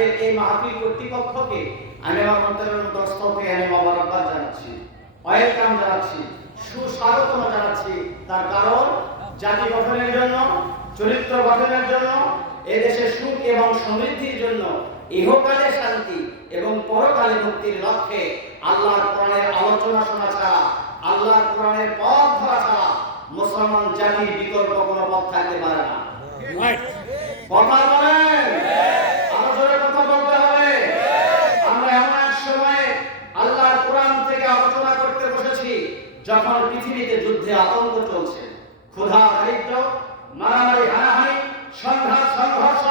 আজকের এই মাহফিল কর্তৃপক্ষকে আমি আমার অন্তরের স্থল থেকে আমি মোবারকবাদ জানাচ্ছি, ওয়েলকাম জানাচ্ছি, সুস্বাগতম জানাচ্ছি। তার কারণ জাতি গঠনের জন্য, চরিত্র গঠনের জন্য, এদেশের সুখ এবং সমৃদ্ধির জন্য, ইহকালে শান্তি এবং পরকালে মুক্তির লক্ষ্যে আল্লাহর কোরআনের আলোচনা শোনা ছাড়া, আল্লাহর কোরআনের পথ ধরা ছাড়া মুসলমান জাতির বিকল্প কোনো পথ থাকতে পারে না। কথা বলেন, আরো জোরে কথা বলতে হবে। আমরা এমন এক সময়ে আল্লাহর কোরআন থেকে আলোচনা করতে বসেছি যখন পৃথিবীতে যুদ্ধে আতঙ্ক চলছে, ক্ষুধা, দারিদ্র, মারামারি, হানাহানি, সংঘর্ষ,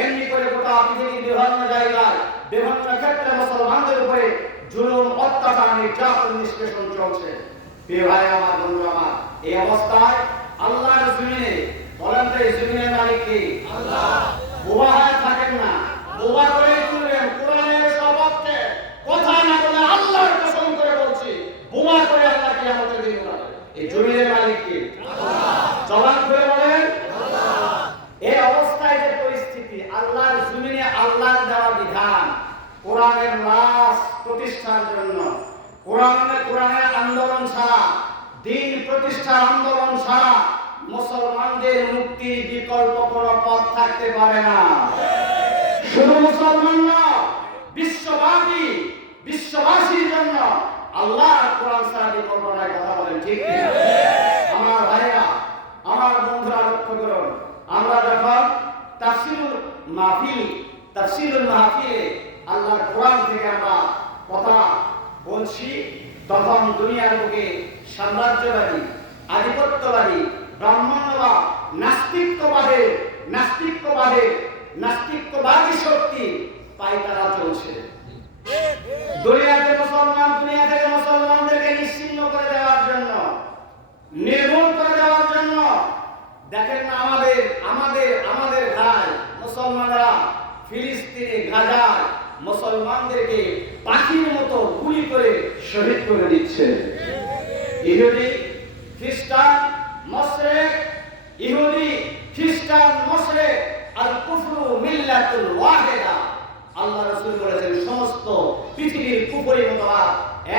এমনি করে গোটা পৃথিবীর বিভিন্ন জায়গায় বিভিন্ন ক্ষেত্রে মুসলমানদের উপরে জুলুম, অত্যাচার, নির্যাতন, নিষ্পেষণ চলছে। প্রিয় ভাই আমার, বন্ধু আমার, এই অবস্থায় আল্লাহর জমিনে বলেন তো এই জমিনের মালিক কে? আল্লাহ। বোবা হয়ে থাকেন না, বোবা করে তুলবেন। কোরআনের সপক্ষে কথা না বলে আল্লাহর কসম করে বলছি, বোবা করে আল্লাহ কিয়ামতের দিন উঠাবে। এই জমিনের মালিক কে? আল্লাহ। জবান করে বলেন আল্লাহ। এই অবস্থায় যে পরিস্থিতি, আল্লাহর জমিনে আল্লাহর দেওয়া বিধান, কোরআনের রাস প্রতিষ্ঠার জন্য, কোরআনের আন্দোলন ছাড়া, দ্বীন প্রতিষ্ঠার আন্দোলন ছাড়া মুসলমানদের মুক্তির বিকল্প কোনো পথ থাকতে পারে না। শুধু মুসলমান না, বিশ্ববাসীর জন্য আল্লাহ কোরআন ছাড়া বিকল্প নাই। কথা বলেন ঠিক কি? আমার ভাইরা, আমার বন্ধুরা, লক্ষ্য করুন, আমরা যখন তাফসীরুল মাহফিলে আল্লাহর কোরআন থেকে আমরা কথা বলছি, তখন দুনিয়ার বুকে সাম্রাজ্যবাদী, আধিপত্যবাদী, ব্রাহ্মণ্যবাদ, নাস্তিকবাদী শক্তি পায়তারা চলছে। দুনিয়া থেকে মুসলমানদেরকে নিশ্চিহ্ন করে দেওয়ার জন্য, নির্মূল করে দেওয়ার জন্য। দেখেন না, আমাদের ভাই মুসলমানরা ফিলিস্তিনে, গাজায় মুসলমানদেরকে পাখির মতো গুলি করে শহীদ করে দিচ্ছে। ইহুদি, খ্রিস্টান, মুশরিক, আল কুফরু মিল্লাতুল ওয়াহিদা। আল্লাহ রাসূল বলেছেন, সমস্ত পৃথিবীর কুফরি মতবাদ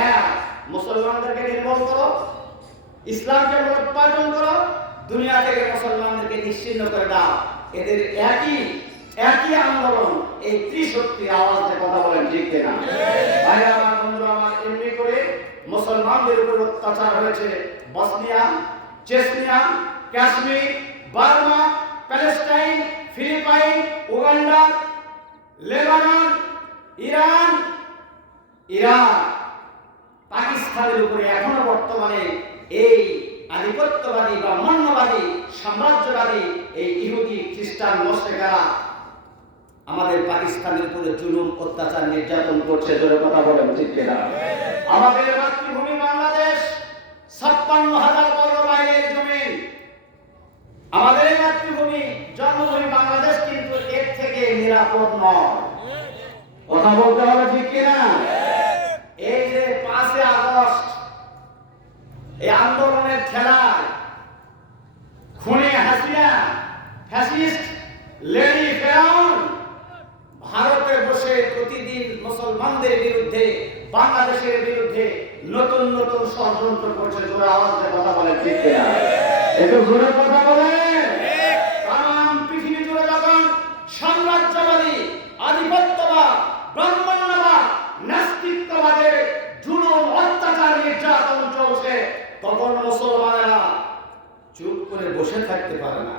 এক। মুসলমানদেরকে নির্মূল করো, ইসলামকে উৎপাদন করো, দুনিয়া থেকে মুসলমানদেরকে নিশ্চিহ্ন করে দাও। এদের একই আন্দোলন, এই ত্রিশক্তির আওয়াজে কথা বলেন ঠিক কিনা? ভাইরা আমার, বন্ধুরা আমার, এমনি করে মুসলমানদের উপর অত্যাচার হয়েছে Bosnia, Chechnya, Kashmir, Burma, Palestine, Philippines, Uganda, Lebanon, Iran, পাকিস্তানের উপরে এখনো বর্তমানে এই আধিপত্যবাদী, ব্রাহ্মণ্যবাদী, সাম্রাজ্যবাদী এই ইহুদি, খ্রিস্টান, মুশরিকরা আমাদের পাকিস্তানের উপরে জুলুম, অত্যাচার, নির্যাতন করছে। জোরে কথা বলেন ঠিক কিনা? আমাদের মাতৃভূমি বাংলাদেশ ৫৬,০০০ বর্গ মাইলের জমিন। আমাদের মাতৃভূমি, জন্মভূমি বাংলাদেশ কিন্তু এর থেকে নিরাপদ নয়। কথা বলতে হবে ঠিক কিনা? এই যে ৫ই আগস্ট এই আন্দোলনের ঠেলায় খুনে হাসিনা, ফ্যাসিস্ট লেডি ফেরাউন ভারতে বসে প্রতিদিন মুসলমানদের বিরুদ্ধে, বাংলাদেশের বিরুদ্ধে নতুন নতুন ষড়যন্ত্র করছে। জোরে আওয়াজে কথা বলে ঠিক কিনা? একটু জোরে কথা বলে। তাম পৃথিবী জুড়ে যখন সাম্রাজ্যবাদী, আধিপত্যবাদ, ব্রাহ্মণ্যবাদ, নাস্তিকবাদের জুলুম, অত্যাচার, নির্যাতন চলছে, তখন মুসলমানেরা চুপ করে বসে থাকতে পারে না।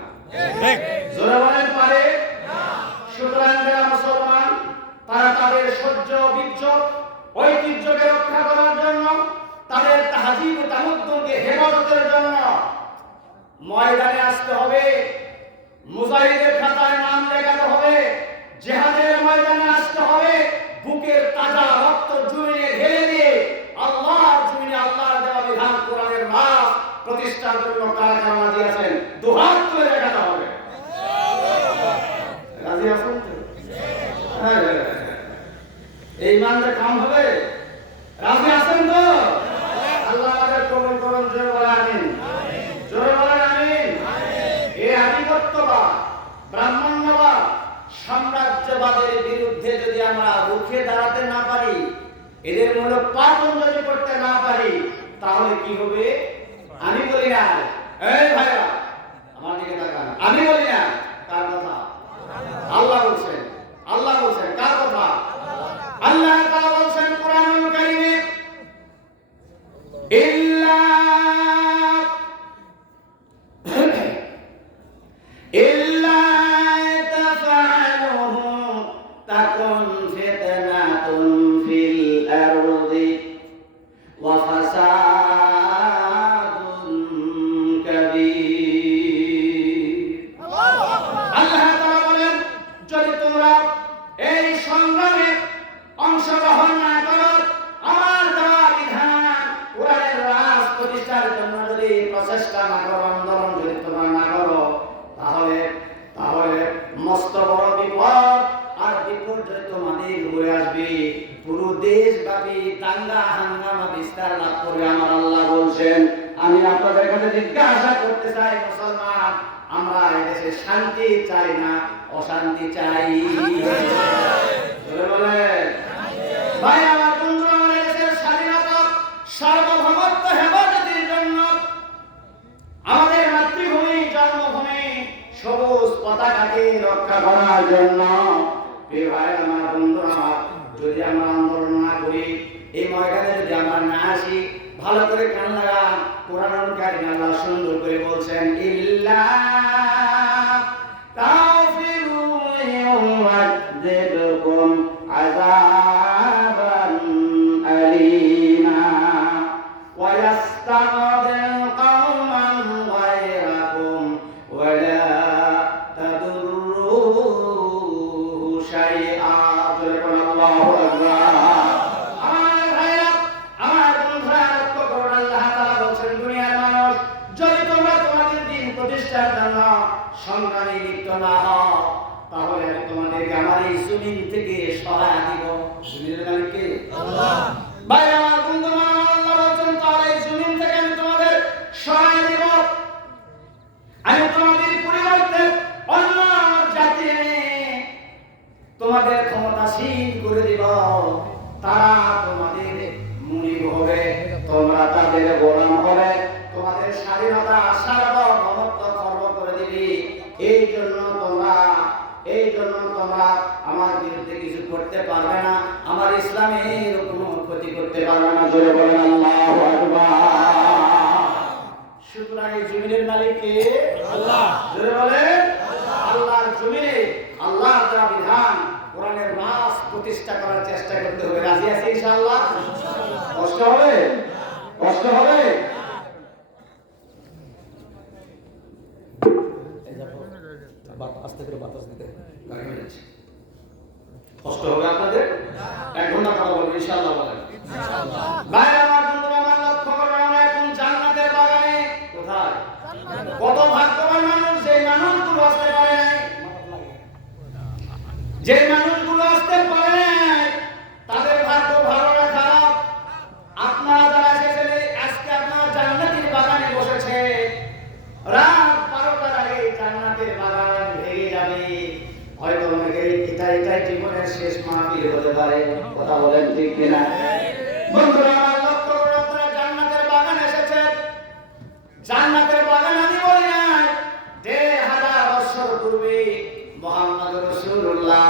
জোরে বলেন পারে না। সুতরাং যারা মুসলমান, তারা তাদের সহ্য, বিজ্জত, ঐতিহ্যকে রক্ষা করার জন্য, তাদের তাহজিব, তামুদ্দুনকে হেফাজতের জন্য ময়দানে আসতে হবে, মুজাহিদের খাতায় নাম লেখাতে হবে, জিহাদের ময়দানে আসতে হবে, বুকের তাজা রক্ত জমিনে ঢেলে দিয়ে আল্লাহর জমিনে আল্লাহর দেওয়া বিধান, কোরআনের রাস প্রতিষ্ঠার জন্য কারা কারা রাজি আছেন? দুহাত তুলে দেখাতে হবে। রাজি আছেন তো? এই মানলে কাম হবে? রাজি আছেন তো? আল্লাহ আমাদের কবুল করুন। জোরে বলেন আমিন। জোরে বলেন আমিন। এই আধিপত্যবাদ, ব্রাহ্মণ্যবাদ, সাম্রাজ্য আধিপত্যবাদের বিরুদ্ধে যদি আমরা রুখে দাঁড়াতে না পারি, এদের মূলক পালন যদি করতে না পারি, তাহলে কি হবে? আমি বলি না, এই ভাইরা আমার দিকে তাকান, আমি বলি না, কার কথা? আল্লাহ বলছেন। আল্লাহ বলছেন কার কথা? আল্লাহ তাআলা বলছেন কোরআনুল কারীমে, ইল্লা ইল্লা তাফআলুহু তাকুন ফিতনাতুন ফিল আরদি ওয়া ফাসাদুন কাবীর। আল্লাহ তাআলা বলেন, যদি তোমরা এই সংগ্রামে অংশগ্রহণ না করো, আমার দেওয়া বিধান কোরআনের রাজ প্রতিষ্ঠার জন্য যদি প্রচেষ্টা না করো, আন্দোলন যদি তোমরা না করো, তাহলে মস্ত বড় বিপদ আর বিপর্যয় তোমাদের ঘুরে আসবে। পুরো দেশব্যাপী দাঙ্গা হাঙ্গামা বিস্তার লাভ করবে। আমার আল্লাহ বলছেন, আমি আপনাদের কাছে জিজ্ঞাসা করতে চাই, মুসলমান, আমরা এদেশে শান্তি চাই না অশান্তি চাই? ভাই আমার বন্ধুরা, আমাদের দেশের স্বাধীনতা সার্বভৌমত্ব হেফাজতের জন্য আমাদের মাতৃভূমি জন্মভূমি সবুজ পতাকাকে রক্ষা করার জন্য ভাই আমার বন্ধুরা, যদি আমরা আন্দোলন না করি, এই ময়দানে যদি আমরা না আসি, ভালো করে কান লাগান। কোরআনুল কারীমে আল্লাহ সুন্দর করে বলছেন, ইল্লা তাফিরু ইউআযিবকুম আযাবান আলীমা ওয়া ইয়াস্তাবদিল কওমান গায়রাকুম ওয়া লা তাদুররুহু শাইআ। আল্লাহু আকবার। আমার ভাইরা, আমার বন্ধুরা, লক্ষ্য করুন, আল্লাহ তাআলা বলছেন, দুনিয়ার মানুষ, যদি তোমরা তোমাদের দিন প্রতিষ্ঠার জন্য সংগ্রামে লিপ্ত না হও, তাহলে আমি তোমাদেরকে আমার এই জমিন থেকে সরায় দিব। জমিনের মালিক কে? আল্লাহ। ভাই আমার বন্ধুরা, আল্লাহ বলছেন, তাহলে এই জমিন থেকে আমি তোমাদের সরায় দিব। আমি তোমাদের পরিবর্তে অন্য জাতি এনে তোমাদের ক্ষমতাসীন করে দিব। তারা তোমাদের মুনিব হবে, তোমরা তাদের গোলাম হবে, তোমাদের স্বাধীনতা সার্বভৌমত্ব খর্ব করে দিবি। এই জন্য তোমরা আমার বিরুদ্ধে কিছু করতে পারবে না, আমার ইসলামের কোনো ক্ষতি করতে পারবে না। জোরে বলেন আল্লাহু আকবার। সুতরাং এই জমিনের মালিক কে? আল্লাহ। জোরে বলেন আল্লাহর জমিনে আল্লাহর দেওয়া বিধান কোরআনের রাজ প্রতিষ্ঠা করার চেষ্টা করতে হবে। রাজি আছি ইনশাআল্লাহ? কষ্ট হবে? কষ্ট হবে? আস্তে করে বাতাস দিতে কষ্ট হবে আপনাদের? 1 ঘন্টা কথা বলবো ইনশাআল্লাহ। বলেন ইনশাআল্লাহ। ভাই আমার বন্ধুরা, আমার লক্ষ্য করুন, আমরা এখন জান্নাতের বাগানে। কোথায়? কত ভাগ্যবান মানুষ, যে মানুষগুলো আসতে পারে নাই, যে মানুষগুলো আসতে পারে নাই, তাদের ভাগ্য ভালো না খারাপ? আপনারা যারা এসেছেন আজকে, আপনারা জান্নাতের বাগানে বসেছে, রাত 12টার আগে জান্নাতের বাগান ভেঙে যাবে। হয়তো অনেকে এটাই জীবনের শেষ মাহফিল হতে পারে। কথা বলেন ঠিক কিনা? বন্ধুরা, আমার লক্ষ্য করুন, আপনারা জান্নাতের বাগানে এসেছেন। জান্নাতের বাগান আমি বলি না, 1000 বছর পূর্বে মুহাম্মদ রাসূলুল্লাহ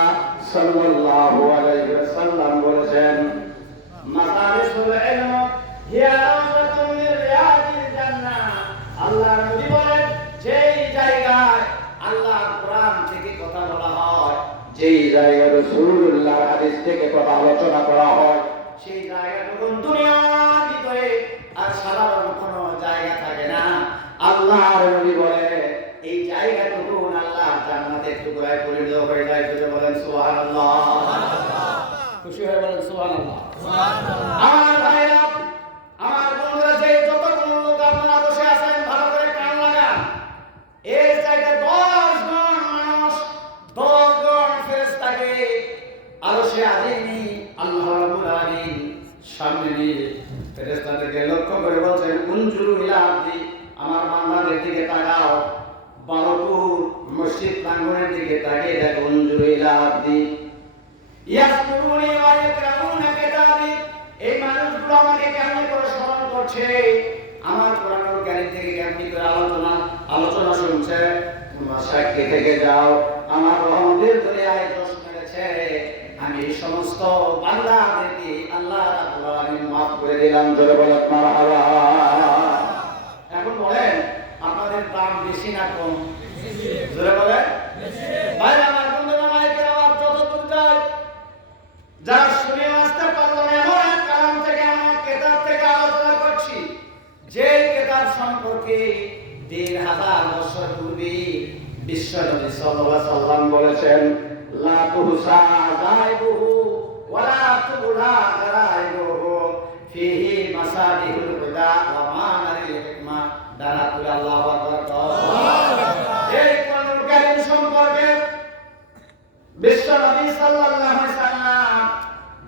সাল্লাল্লাহু আলাইহি ওয়াসাল্লাম বলেছেন, মাদারিসুল ইলম হিয়া রাওযাতুন মিন রিয়াদিল জান্নাহ। আল্লাহ নবী বলেন, যেই জায়গায় আল্লাহ কোরআন থেকে কথা বলা হয়, যেই জায়গায় রাসূলুল্লাহর হাদিস থেকে কথা আলোচনা করা হয়, সেই জায়গাটুকু দুনিয়ার ভিতরে আর সাধারণ কোনো জায়গা থাকে না। আল্লাহর নবী বলে, এই জায়গাটুকু আল্লাহ জান্নাতের টুকরায় পরিণত হয়ে যায়। যদি বলেন সুবহানাল্লাহ, খুশি হয়ে বলেন সুবহানাল্লাহ। আমার ভাইরা, আমার বন্ধুরা, যে যতগুলো লোক আপনারা বসে আছেন, ভালো করে কান লাগান। এই জায়গায় 10 জন মানুষ, 10 জন ফেরেশতাকে আরশে আজিমি আল্লাহ রাব্বুল আলামিন সামনে নিয়ে ফেরেশতাদেরকে লক্ষ্য করে বলছেন, উনজুরু ইলা আবদি, আমার বান্দাদের দিকে তাকাও। বারপুর মসজিদ প্রাঙ্গণের দিকে তাকিয়ে দেখো, উনজুরু ইলা আবদি, ইয়াসকুরুনি ওয়া ইয়াকরাউনা কিতাবি, এই মানুষগুলো আমাকে কেমন করে স্মরণ করছে, আমার কোরআনুল কারীম থেকে কেমন করে আলোচনা শুনছে। তোমরা সাক্ষী থেকে যাও, আমার রহমতের দুনিয়ায় জোশ মেরেছে, আমি এই সমস্ত বান্দাদেরকে আল্লাহ রাব্বুল আলামিন মাফ করে দিলাম। জোরে বলেন মারহাবা। এখন বলেন আপনাদের দাম বেশি না কম? জোরে বলেন ভাই আমার বন্ধুরা, মাইকের আওয়াজ যতদূর যায়, যারা শুনে আসতে পারলো না, এমন এক কালাম থেকে, এমন এক কিতাব থেকে আলোচনা করছি, যে কিতাব সম্পর্কে ১,৫০০ বছর পূর্বে বিশ্বনবী সাল্লাল্লাহু আলাইহি সাল্লাম বলেছেন, লা তুহসা যায়বুহু ওয়া লা তুবলা গারায়বুহু ফিহি মাসাবিহুল হুদা ওয়া মানারিল হিকমা। দানাতুল আল্লাহু আকবার। এই কোরআনুল কারীম সম্পর্কে বিশ্বনবী সাল্লাল্লাহু আলাইহি সাল্লাম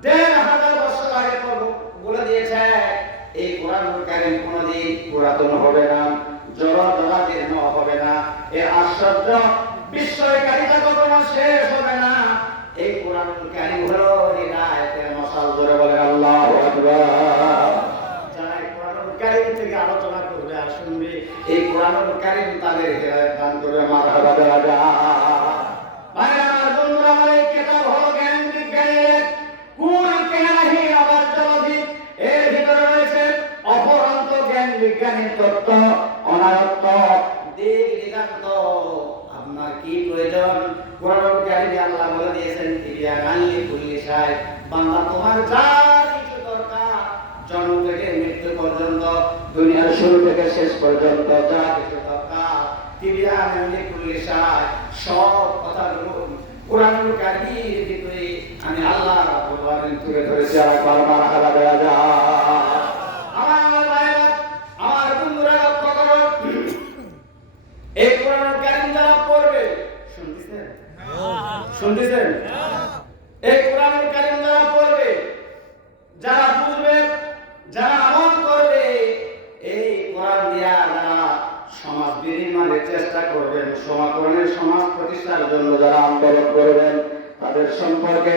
১,৫০০ বছর আগে বলে দিয়েছে, এই কোরআনুল কারীম কোনদিন পুরাতন হবে না, জড়-জড়াজীর্ণ হবে না, এর আশ্চর্য বিস্ময়কারিতা কখনো শেষ হবে না। এই কোরআনুল কারীম হলো হিদায়াতের মশাল। জোরে বলে আল্লাহু আকবার। যারা এই কোরআনুল কারীম থেকে আলোচনা করবে আর শুনবে, এই কোরআনুল কারীম তাদের হিদায়াত দান করবে। মারহাবা দেওয়া যায়। ভাই আমার বন্ধুরা, আমার এই কিতাব হলো জ্ঞান বিজ্ঞানের কুল কেনাহি আবার জলধি। এর ভিতরে রয়েছে অপরন্ত জ্ঞান বিজ্ঞানের তত্ত্ব, অনায়ত্ত, দিক দিগান্ত। আপনার কি প্রয়োজন? কোরআনুল কারীমে আল্লাহ বলে দিয়েছেন, তিবিয়ানাল লিকুল্লি শাই। বান্দা, তোমার যা কিছু দরকার, জন্ম থেকে মৃত্যু পর্যন্ত, দুনিয়ার শুরু থেকে শেষ পর্যন্ত যা কিছু দরকার, তিবিয়ানাল লিকুল্লি শাই, সব কথাগুলো কোরআনুল কারীমের ভিতরে আমি আল্লাহ রাব্বুল আলামিন তুলে ধরেছি। আর একবার মারহাবা দেওয়া যায়। আমার ভাইরা, আমার বন্ধুরা, লক্ষ্য করুন, এই কোরআনুল কারীম যারা পড়বে, শুনতেছেন? এই কোরআনুল কারীম যারা পড়বে, যারা বুঝবে, যারা আমল করবে, এই কোরআন দিয়া যারা সমাজ বিনির্মাণের চেষ্টা করবেন, সমাজ প্রতিষ্ঠার জন্য যারা আন্দোলন করবেন, তাদের সম্পর্কে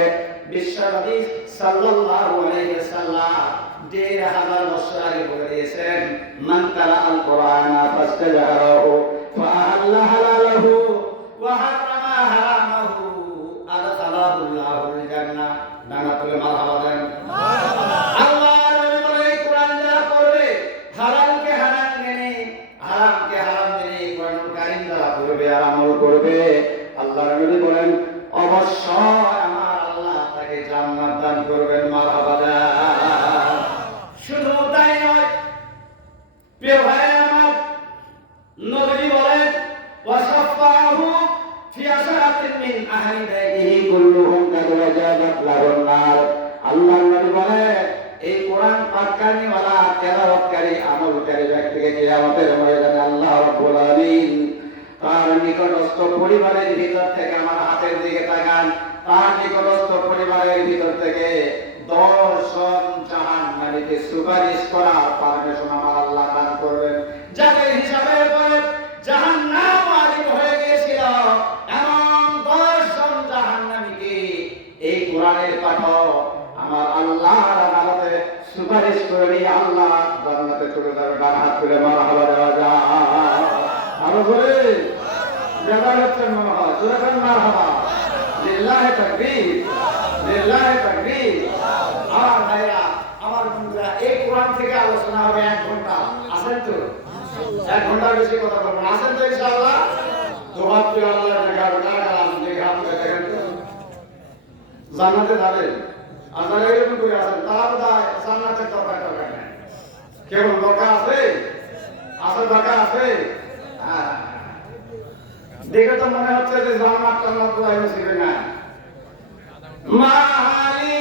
বিশ্বনবী সাল্লাল্লাহু আলাইহি ওয়াসাল্লাম ১,৫০০ বছর আগে বলে দিয়েছেন, মান কারাআল কুরআনা ফাস্তাজারাহু ফাআল্লা হালালাহু ওয়া হারামা হারামাহু আদখালাহুল্লাহুল জান্নাহ। দানাতুল মারহাবা দেন। আল্লাহ নবী বলে, কোরআন যারা পড়বে, হারামকে হারাম মেনে, হারামকে হারাম মেনে কোরআনুল কারীম যারা পড়বে আর আমল করবে, আল্লাহ নবী বলেন, অবশ্যই আমার আল্লাহ তাকে জান্নাত দান করবেন। মারহাবা দেন। শুধু তাই নয়, প্রিয় ভাইরা আমার, নবী বলেন, ওয়াসাফাহু ফি আশরাতিন মিন আহলি বাইতিহি কুল্লুহুম কাদরাজাত লাহুন নার। আল্লাহ নবী বলেন, এই কোরআন পাঠকারী ওয়ালা, তেলাওয়াতকারী, আমলকারী ব্যক্তিকে কিয়ামতের ময়দানে আল্লাহ রাব্বুল আলামিন তার নিকটস্থ পরিবারের ভিতর থেকে, আমার হাতের দিকে তাকান, তার নিকটস্থ পরিবারের ভিতর থেকে ১০ জন জাহান্নামীকে সুপারিশ করার পারমিশন আমার আল্লাহ দান করবেন। যাদের হিসাবের পরে জাহান্নাম ওয়াজিব হয়ে গিয়েছিল, এমন ১০ জন জাহান্নামীকে এই কোরআনের পাঠক আমার আল্লাহর আদালতে সুপারিশ করে নিয়ে আল্লাহ জান্নাতে চলে যাবে। ডান হাত তুলে মারহাবা দেওয়া যায়। আরো জোরে বেদার হচ্ছে মনে হয়। জোরে করেন মারহাবা। লিল্লাহি তাকবীর, লিল্লাহি তাকবীর। আমার ভাইরা, আমার বন্ধুরা, এই কোরআন থেকে আলোচনা হবে ১ ঘন্টা। আছেন তো? ১ ঘন্টার বেশি কথা বলবো না। আছেন তো ইনশাআল্লাহ? দোয়া করে আল্লাহ দেখাবে, কারা আছেন দেখে আপনি দেখেন তো। জান্নাতে যাবেন। আর যারা এরকম করে আছেন, তারা তো জান্নাতের দরকার নেই। কেমন দরকার আছে? আসার দরকার আছে? দেখে তো মনে হচ্ছে যে জান্নাত টান্নাত কোথায় নসিবে না। মালি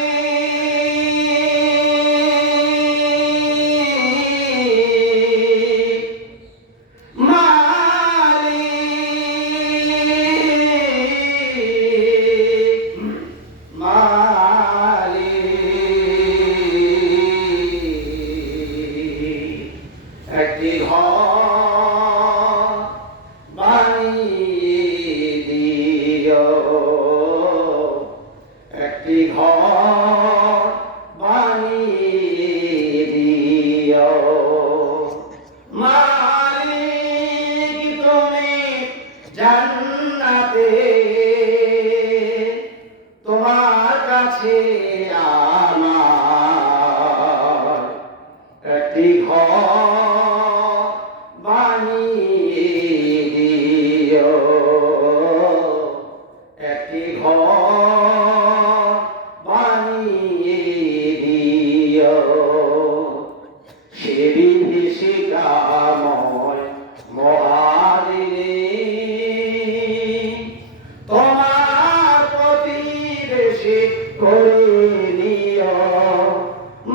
একটি ঘর বানিয়ে দিও, একটি ঘর জান্নাতে তোমার কাছে আমার একটি ঘর বানিয়ে দিও, একটি ঘর বানিয়ে দিও। সে বিভীষিকাময় মহাদিনে তোমার প্রতিবেশী করে নিও।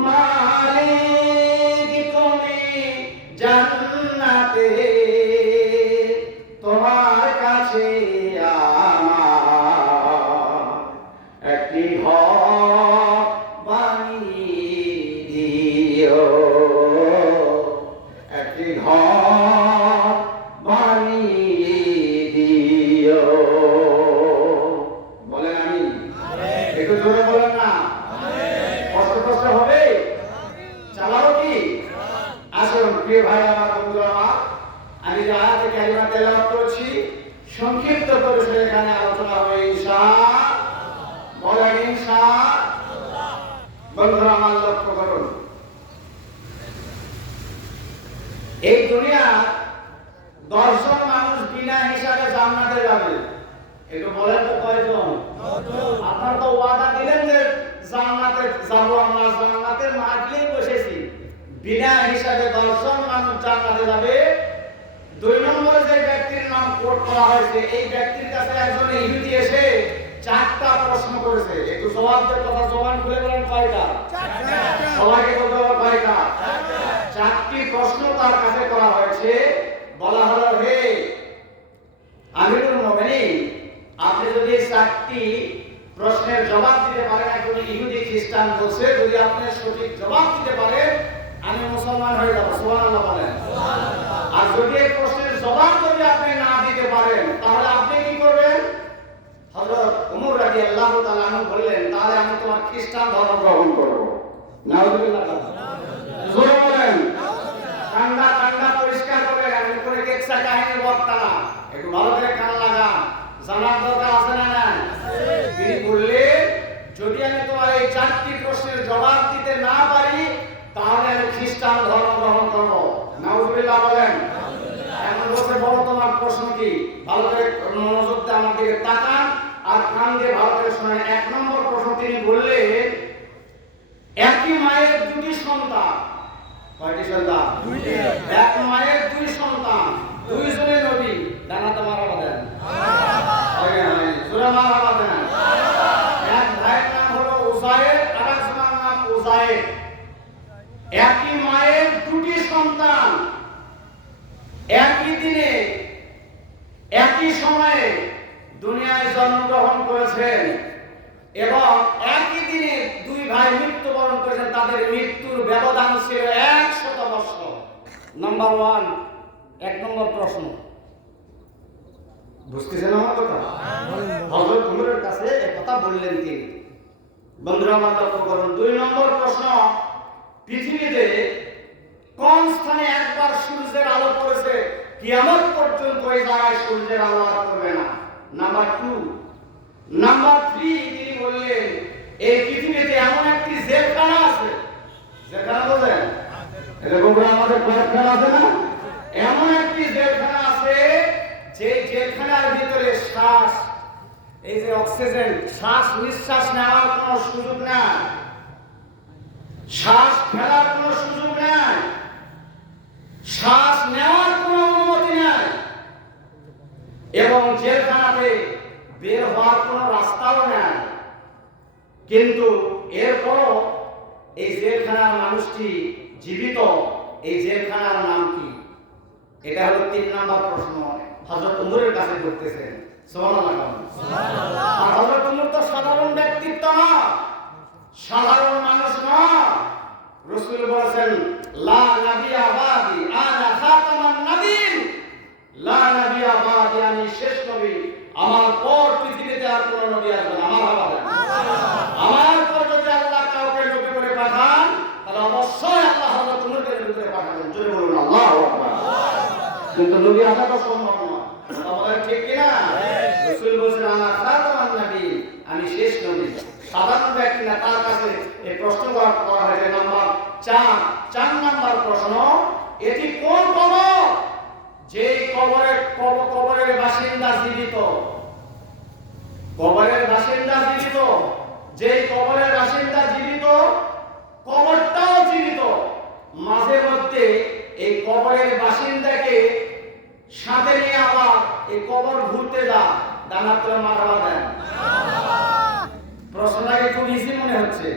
মালিক তুমি জান্নাতে তোমার কাছে আমার একটি ঘর বানিয়ে দিও, একটি ঘর বানিয়ে দিও। বলেন আমি একটু জোরে বলেন না, কষ্ট কষ্ট হবে, চালাবো কি? আসুন প্রিয় ভাই আমার, বন্ধুরা আমার, আমি যে আয়াতে কারিমা তেলাওয়াত করেছি সংক্ষিপ্ত করে সেখানে আলোচনা হবে ইনশাআল্লাহ। বলেন ইনশাআল্লাহ। বন্ধুরা আমার, লক্ষ্য করুন, এই দুনিয়া 10 জন মানুষ বিনা হিসাবে জান্নাতে যাবে। একটু বলেন তো কয়জন? আপনারা তো ওয়াদা দিলেন যে জান্নাতে যাব, আমরা জান্নাতে মাগলেই বসেছি। বিনা হিসাবে 10 জন মানুষ জান্নাতে যাবে। 2 নম্বরে যে ব্যক্তির নাম কোট করা হয়েছে, এই ব্যক্তির কাছে একজন ইহুদি এসে 4টা প্রশ্ন করেছে। একটু জবাব দেওয়ার কথা, জবান খুলে বলেন কয়টা? 4টা। সবাইকে বলতে হবে কয়টা? 4টি প্রশ্ন তার কাছে করা হয়েছে। বলা হলো, হে আমিরুল মুমিনিন, আপনি যদি 4টি প্রশ্নের জবাব দিতে পারেন, একজন ইহুদি খ্রিস্টান বলছে, যদি আপনি সঠিক জবাব দিতে পারেন আমি মুসলমান হয়ে যাব। সুবহানাল্লাহ বলেন। আর যদি এই প্রশ্নের জবাব যদি আপনি না দিতে পারেন তাহলে আপনি কি করবেন? হযরত ওমর রাদিয়াল্লাহু তাআলা আনহু বললেন, তাহলে আমি তোমার খ্রিস্টান ধর্ম গ্রহণ করব। নাউযুবিল্লাহ। জোরে বলেন। কান্না কান্না পরিষ্কার করবেন। আমি করে কেকসা কাহিনীর বক্তা না, একটু ভালো করে কান লাগা, জানার দরকার আছে না? না। তিনি বললেন, যদি আমি তোমার এই 4টি প্রশ্নের জবাব দিতে না পারি তাহলে আমি খ্রিস্টান ধর্ম গ্রহণ করব। নাউযুবিল্লাহ বলেন। এখন বলছে, বলো তোমার প্রশ্ন কি? ভালো করে মনোযোগ দিয়ে আমার দিকে তাকান আর কান দিয়ে ভালো করে শুনেন। 1 নম্বর প্রশ্ন তিনি বললেন, একই মায়ের 2টি সন্তান। কয়টি সন্তান? 2টি। এক মায়ের 2 সন্তান, 2 জনে নবী। ডানাতে মারহাবা দেন। জোরে মারহাবা দেন। এক ভাইয়ের নাম হলো উযায়ের, আরেকজনের নাম উযায়ের। একই মায়ের 2টি সন্তান, একই দিনে একই সময়ে দুনিয়ায় জন্মগ্রহণ করেছেন এবং একই দিনে 2 ভাই মৃত্যুবরণ করেছেন। তাদের মৃত্যুর ব্যবধান ছিল 100 বছর। নাম্বার 1, 1 নম্বর প্রশ্ন। বুঝতেছেন আমার কথা? হযরত ওমরের কাছে এই কথা বললেন তিনি। বন্ধুরা আমার, লক্ষ্য করুন, 2 নম্বর প্রশ্ন, পৃথিবীতে কোন স্থানে একবার সূর্যের আলো পড়েছে কিয়ামত পর্যন্ত এই জায়গায় সূর্যের আলো আর পড়বে না? নাম্বার 2। নাম্বার 3, তিনি বললেন, এই পৃথিবীতে এমন একটি জেলখানা আছে। জেলখানা বলেন, এরকম করে আমাদের জেলখানা আছে না? এমন একটি জেলখানা আছে যে জেলখানার ভিতরে শ্বাস, এই যে অক্সিজেন, শ্বাস নিঃশ্বাস নেওয়ার কোনো সুযোগ নাই, শ্বাস ফেলার কোনো সুযোগ নাই, শ্বাস নেওয়ার কোনো অনুমতি নাই এবং জেলখানাতে বের হওয়ার কোনো রাস্তাও নাই। কিন্তু এরপরও এই জেলখানার মানুষটি জীবিত। এই জেলখানার নাম কি? এটা হলো 3 নম্বর প্রশ্ন হযরত ওমরের কাছে করতেছেন। সুবহানাল্লাহ। সুবহানাল্লাহ। আর হযরত ওমর তো সাধারণ ব্যক্তিত্ব না, সাধারণ মানুষ না। রাসূল বলেছেন, লা নাবিয়্যা বাদি আনা খাতামান নাবিয়্যিন। লা নাবিয়্যা বাদি, আমি শেষ নবী, আমার পর পৃথিবীতে আর কোনো নবী আসবে না। আমার আওয়াজ, আমার পর যদি আল্লাহ কাউকে নবী করে পাঠান তাহলে অবশ্যই আল্লাহ হযরত ওমরকে নবী করে পাঠাবেন। জোরে বলুন আল্লাহু আকবার। কিন্তু নবী আসা তো সম্ভব না। আমাদের ঠিক কিনা? চার নম্বর প্রশ্ন, এটি কোন কবর? যে কবরের বাসিন্দা জীবিত, কবরের বাসিন্দা জীবিত, যে কবরের বাসিন্দা জীবিত, কবরটাও জীবিত। মাঝে মধ্যে এই কবরের বাসিন্দাকে সাথে নিয়ে আবার এই কবর ঘুরতে যা, ডানাত করে মারহাবা দেন। প্রশ্নটাকে খুব ইজি মনে হচ্ছে,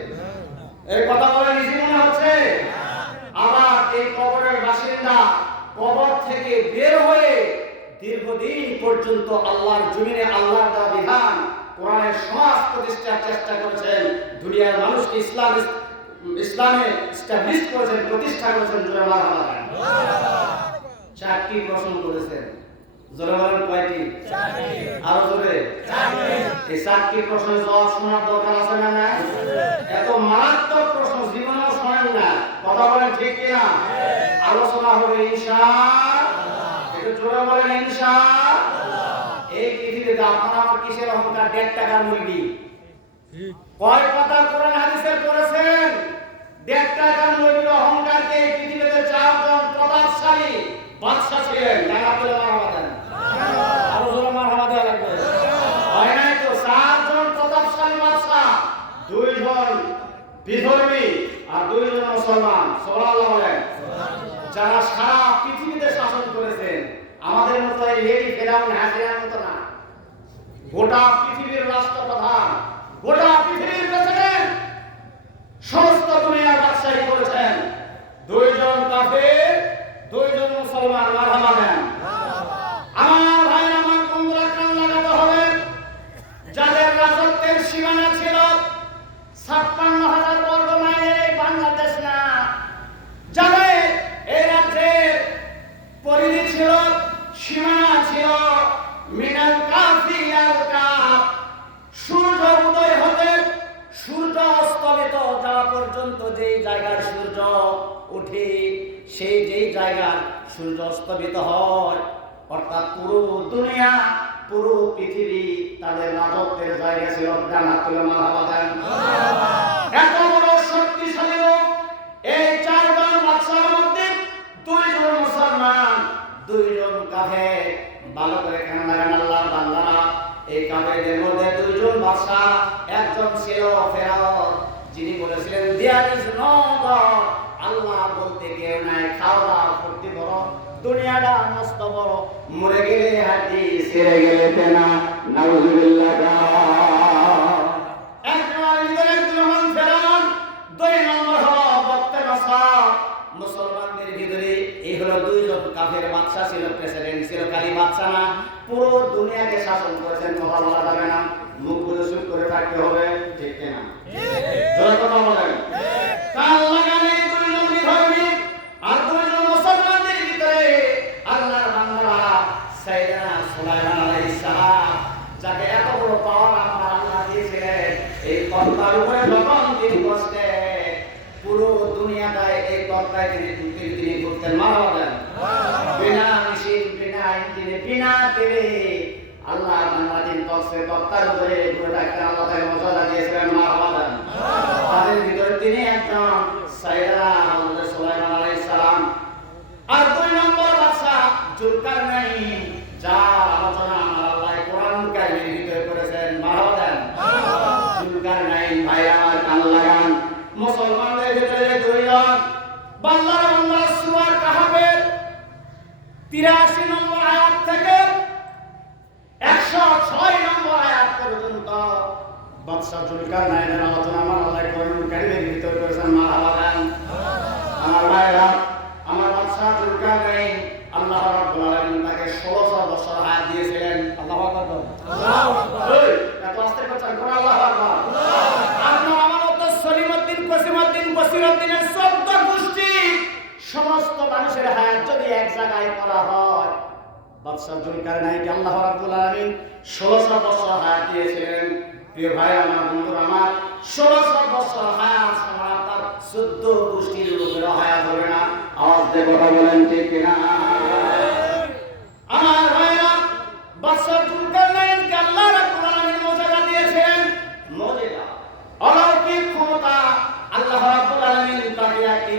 এই কথা বলে ইজি মনে হচ্ছে। আবার এই কবরের বাসিন্দা কবর থেকে বের হয়ে দীর্ঘদিন পর্যন্ত আল্লাহর জমিনে আল্লাহর দেওয়া বিধান কোরআনের সমাজ প্রতিষ্ঠার চেষ্টা করেছেন, দুনিয়ার মানুষকে ইসলামে এস্টাবলিশ করেছেন, প্রতিষ্ঠা করেছেন। জোরে মারহাবা দেন। চারটি প্রশ্ন করেছেন, জোরে বলেন কয়টি? চারটি। আরো জোরে? চারটি। এই চারটি প্রশ্নের জবাব শোনার দরকার আছে না? না। এত মারাত্মক প্রশ্ন জীবনেও শোনেন না, কথা বলেন ঠিক কিনা? আলোচনা হবে ইনশাআল্লাহ। একটু জোরে বলেন ইনশাআল্লাহ। এই পৃথিবীতে আপনারা আমার কিসের অহংকার? 1.5 টাকার মুরগি। কয় কথা কোরআন হাদিসে পড়েছেন? 1.5 টাকার মুরগির অহংকারকে এই পৃথিবীতে 4 জন প্রতাপশালী বাদশা ছিলেন। টাকা পেলে মারহাবা দেন। আরো জোরে মারহাবা দেওয়া লাগবে। হয় নাই তো? 4 জন প্রতাপশালী বাদশা, 2 জন বিধর্মী আর 2 জন মুসলমান। সুবহানাল্লাহ বলেন। যারা সারা পৃথিবীতে শাসন করেছেন, আমাদের মতো এই লেডি ফেরাউন হাসিনার মতো না। গোটা পৃথিবীর রাষ্ট্রপ্রধান, গোটা পৃথিবীর প্রেসিডেন্ট, সমস্ত দুনিয়ার বাদশাহী করেছেন। 2 জন কাফের, 2 জন মুসলমান। মারহাবা দেন। আমার ভাই, আমার বন্ধুরা, কান লাগাতে হবে। যাদের রাজত্বের সীমানা ছিল 56,000 বর্গ মাইলের এই বাংলাদেশ না, যাদের এই রাজ্যের পরিধি ছিল, সীমানা ছিল মিনাল কাফি আল কাফ, সূর্য উদয় হতে সূর্য অস্তমিত যাওয়া পর্যন্ত যেই জায়গার সূর্য ওঠে, সেই যেই জায়গার সূর্য অস্তমিত হয়, অর্থাৎ পুরো দুনিয়া, পুরো পৃথিবী তাদের রাজত্বের জায়গা ছিল। ডানা তুলে মারহাবা দেন। এত বড় শক্তিশালী লোক এই 4 জন বাদশার মধ্যে 2 জন মুসলমান, 2 জন কাফের। ভালো করে কান লাগান আল্লাহর বান্দারা। এই কাফেরদের মধ্যে 2 জন বাদশা, একজন ছিল ফেরাউন, যিনি বলেছিলেন দেয়ার ইজ নো গড, আল্লাহ বলতে কেউ নাই, খাওয়া করতে বড়, দুনিয়াটা মস্ত বড়, মরে গেলে হাতি, ছেড়ে গেলে তেনা, নাউজুবিল্লাহ। মুসলমানদের ভিতরে এই হলো 2 জন কাফের বাদশা ছিল, প্রেসিডেন্ট ছিল, খালি বাদশা না, পুরো দুনিয়াকে শাসন করেছেন। কথা বলা যাবে না, মুখ বুঝে চুপ করে থাকতে হবে, ঠিক কিনা? জোরে কথা বলেন। কান লাগান। এই 2 জন বিধর্মী আর 2 জন মুসলমানদের ভিতরে আল্লাহর বান্দারা সাইয়েদনা সুলাইমান আলাইহিস সালাম, যাকে এত বড় পাওয়ার আমার আল্লাহ দিয়েছিলেন, এই কর্তার উপরে যখন তিনি বসতেন, পুরো দুনিয়াটায় এই কর্তায় তিনি ঘুরতেন। মারহাবা দেন। বিনা মেশিন, বিনা ইঞ্জিনে, বিনা তেলে আল্লাহর বান্দা দিন কর্তার উপরে ঘুরে থাকতেন। আল্লাহ তাকে মর্যাদা দিয়েছিলেন। মারহাবা দেন। তাদের ভিতরে তিনি একজন সাইয়েদনা হযরত সুলাইমান আলাইহিস সালাম। আর 2 নম্বর বাদশা জুলকারনাইন, যার আলোচনা আমার আল্লাহ কোরআন কারীমের ভিতরে করেছেন। মারহাবা দেন। জুলকারনাইন ভাই আমার, কান লাগান। মুসলমানদের ভিতরে 2 জন বাংলার বাংলা সূরা কাহাফের 83 নম্বর আয়াত থেকে 106 নম্বর আয়াত পর্যন্ত বাদশা জুলকারনাইনের আলোচনা আমার আল্লাহ কোরআন কারীমের ভিতরে করেছেন। মারহাবা দেন। আমার ভাইরা, আমার বাদশা জুলকারনাইন, আল্লাহ রাব্বুল আলামিন তাকে 1600 বছর হায়াত দিয়েছিলেন। আল্লাহু আকবার। আল্লাহু আকবার। এত আস্তে করছেন কোন? আল্লাহু আকবার। আপনার আমার তো সলিমউদ্দিন, কসিমউদ্দিন, বসিরউদ্দিনের 14 গোষ্ঠী সমস্ত মানুষের হায়াত যদি এক জায়গায় করা হয়, বাদশা জুলকারনাইনকে আল্লাহ রাব্বুল আলামিন 1600 বছর হায়াত দিয়েছিলেন। প্রিয় ভাই আমার, বন্ধুরা আমার, 1600 বছর হায়াত সমান তার 14 গোষ্ঠীর লোকের হায়াত হবে না। আওয়াজ দিয়ে কথা বলেন ঠিক কিনা? আমার ভাইরা, বাদশা জুলকারনাইনকে আল্লাহ রাব্বুল আলামিন মর্যাদা দিয়েছেন। মর্যাদা, অলৌকিক ক্ষমতা। আল্লাহ রাব্বুল আলামিন তাকে একটি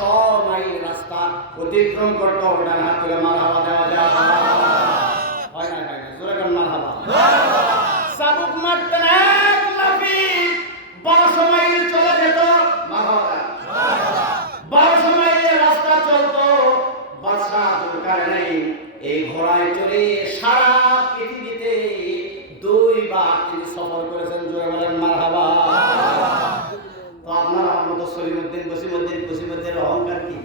1200 মাইল রাস্তা অতিক্রম করতে হবে, ডান হাত তুলে মারহাবা দেওয়া যায়? হয় না, হয় না, জোরে করে মারহাবা। চাবুক মারতেন এক লাফি 1200 মাইল চলে যেত, মারহাবা। 1200 মাইলের রাস্তা চলতো, বাদশা জুলকারনাইন এই ঘোড়ায় চড়ে সারা পৃথিবীতে 2 বার তিনি সফর করেছেন, জোরে বলেন মারহাবা। তো আপনার আমার মতো সলিমুদ্দিন বসিমুদ্দিন অহংকার কি?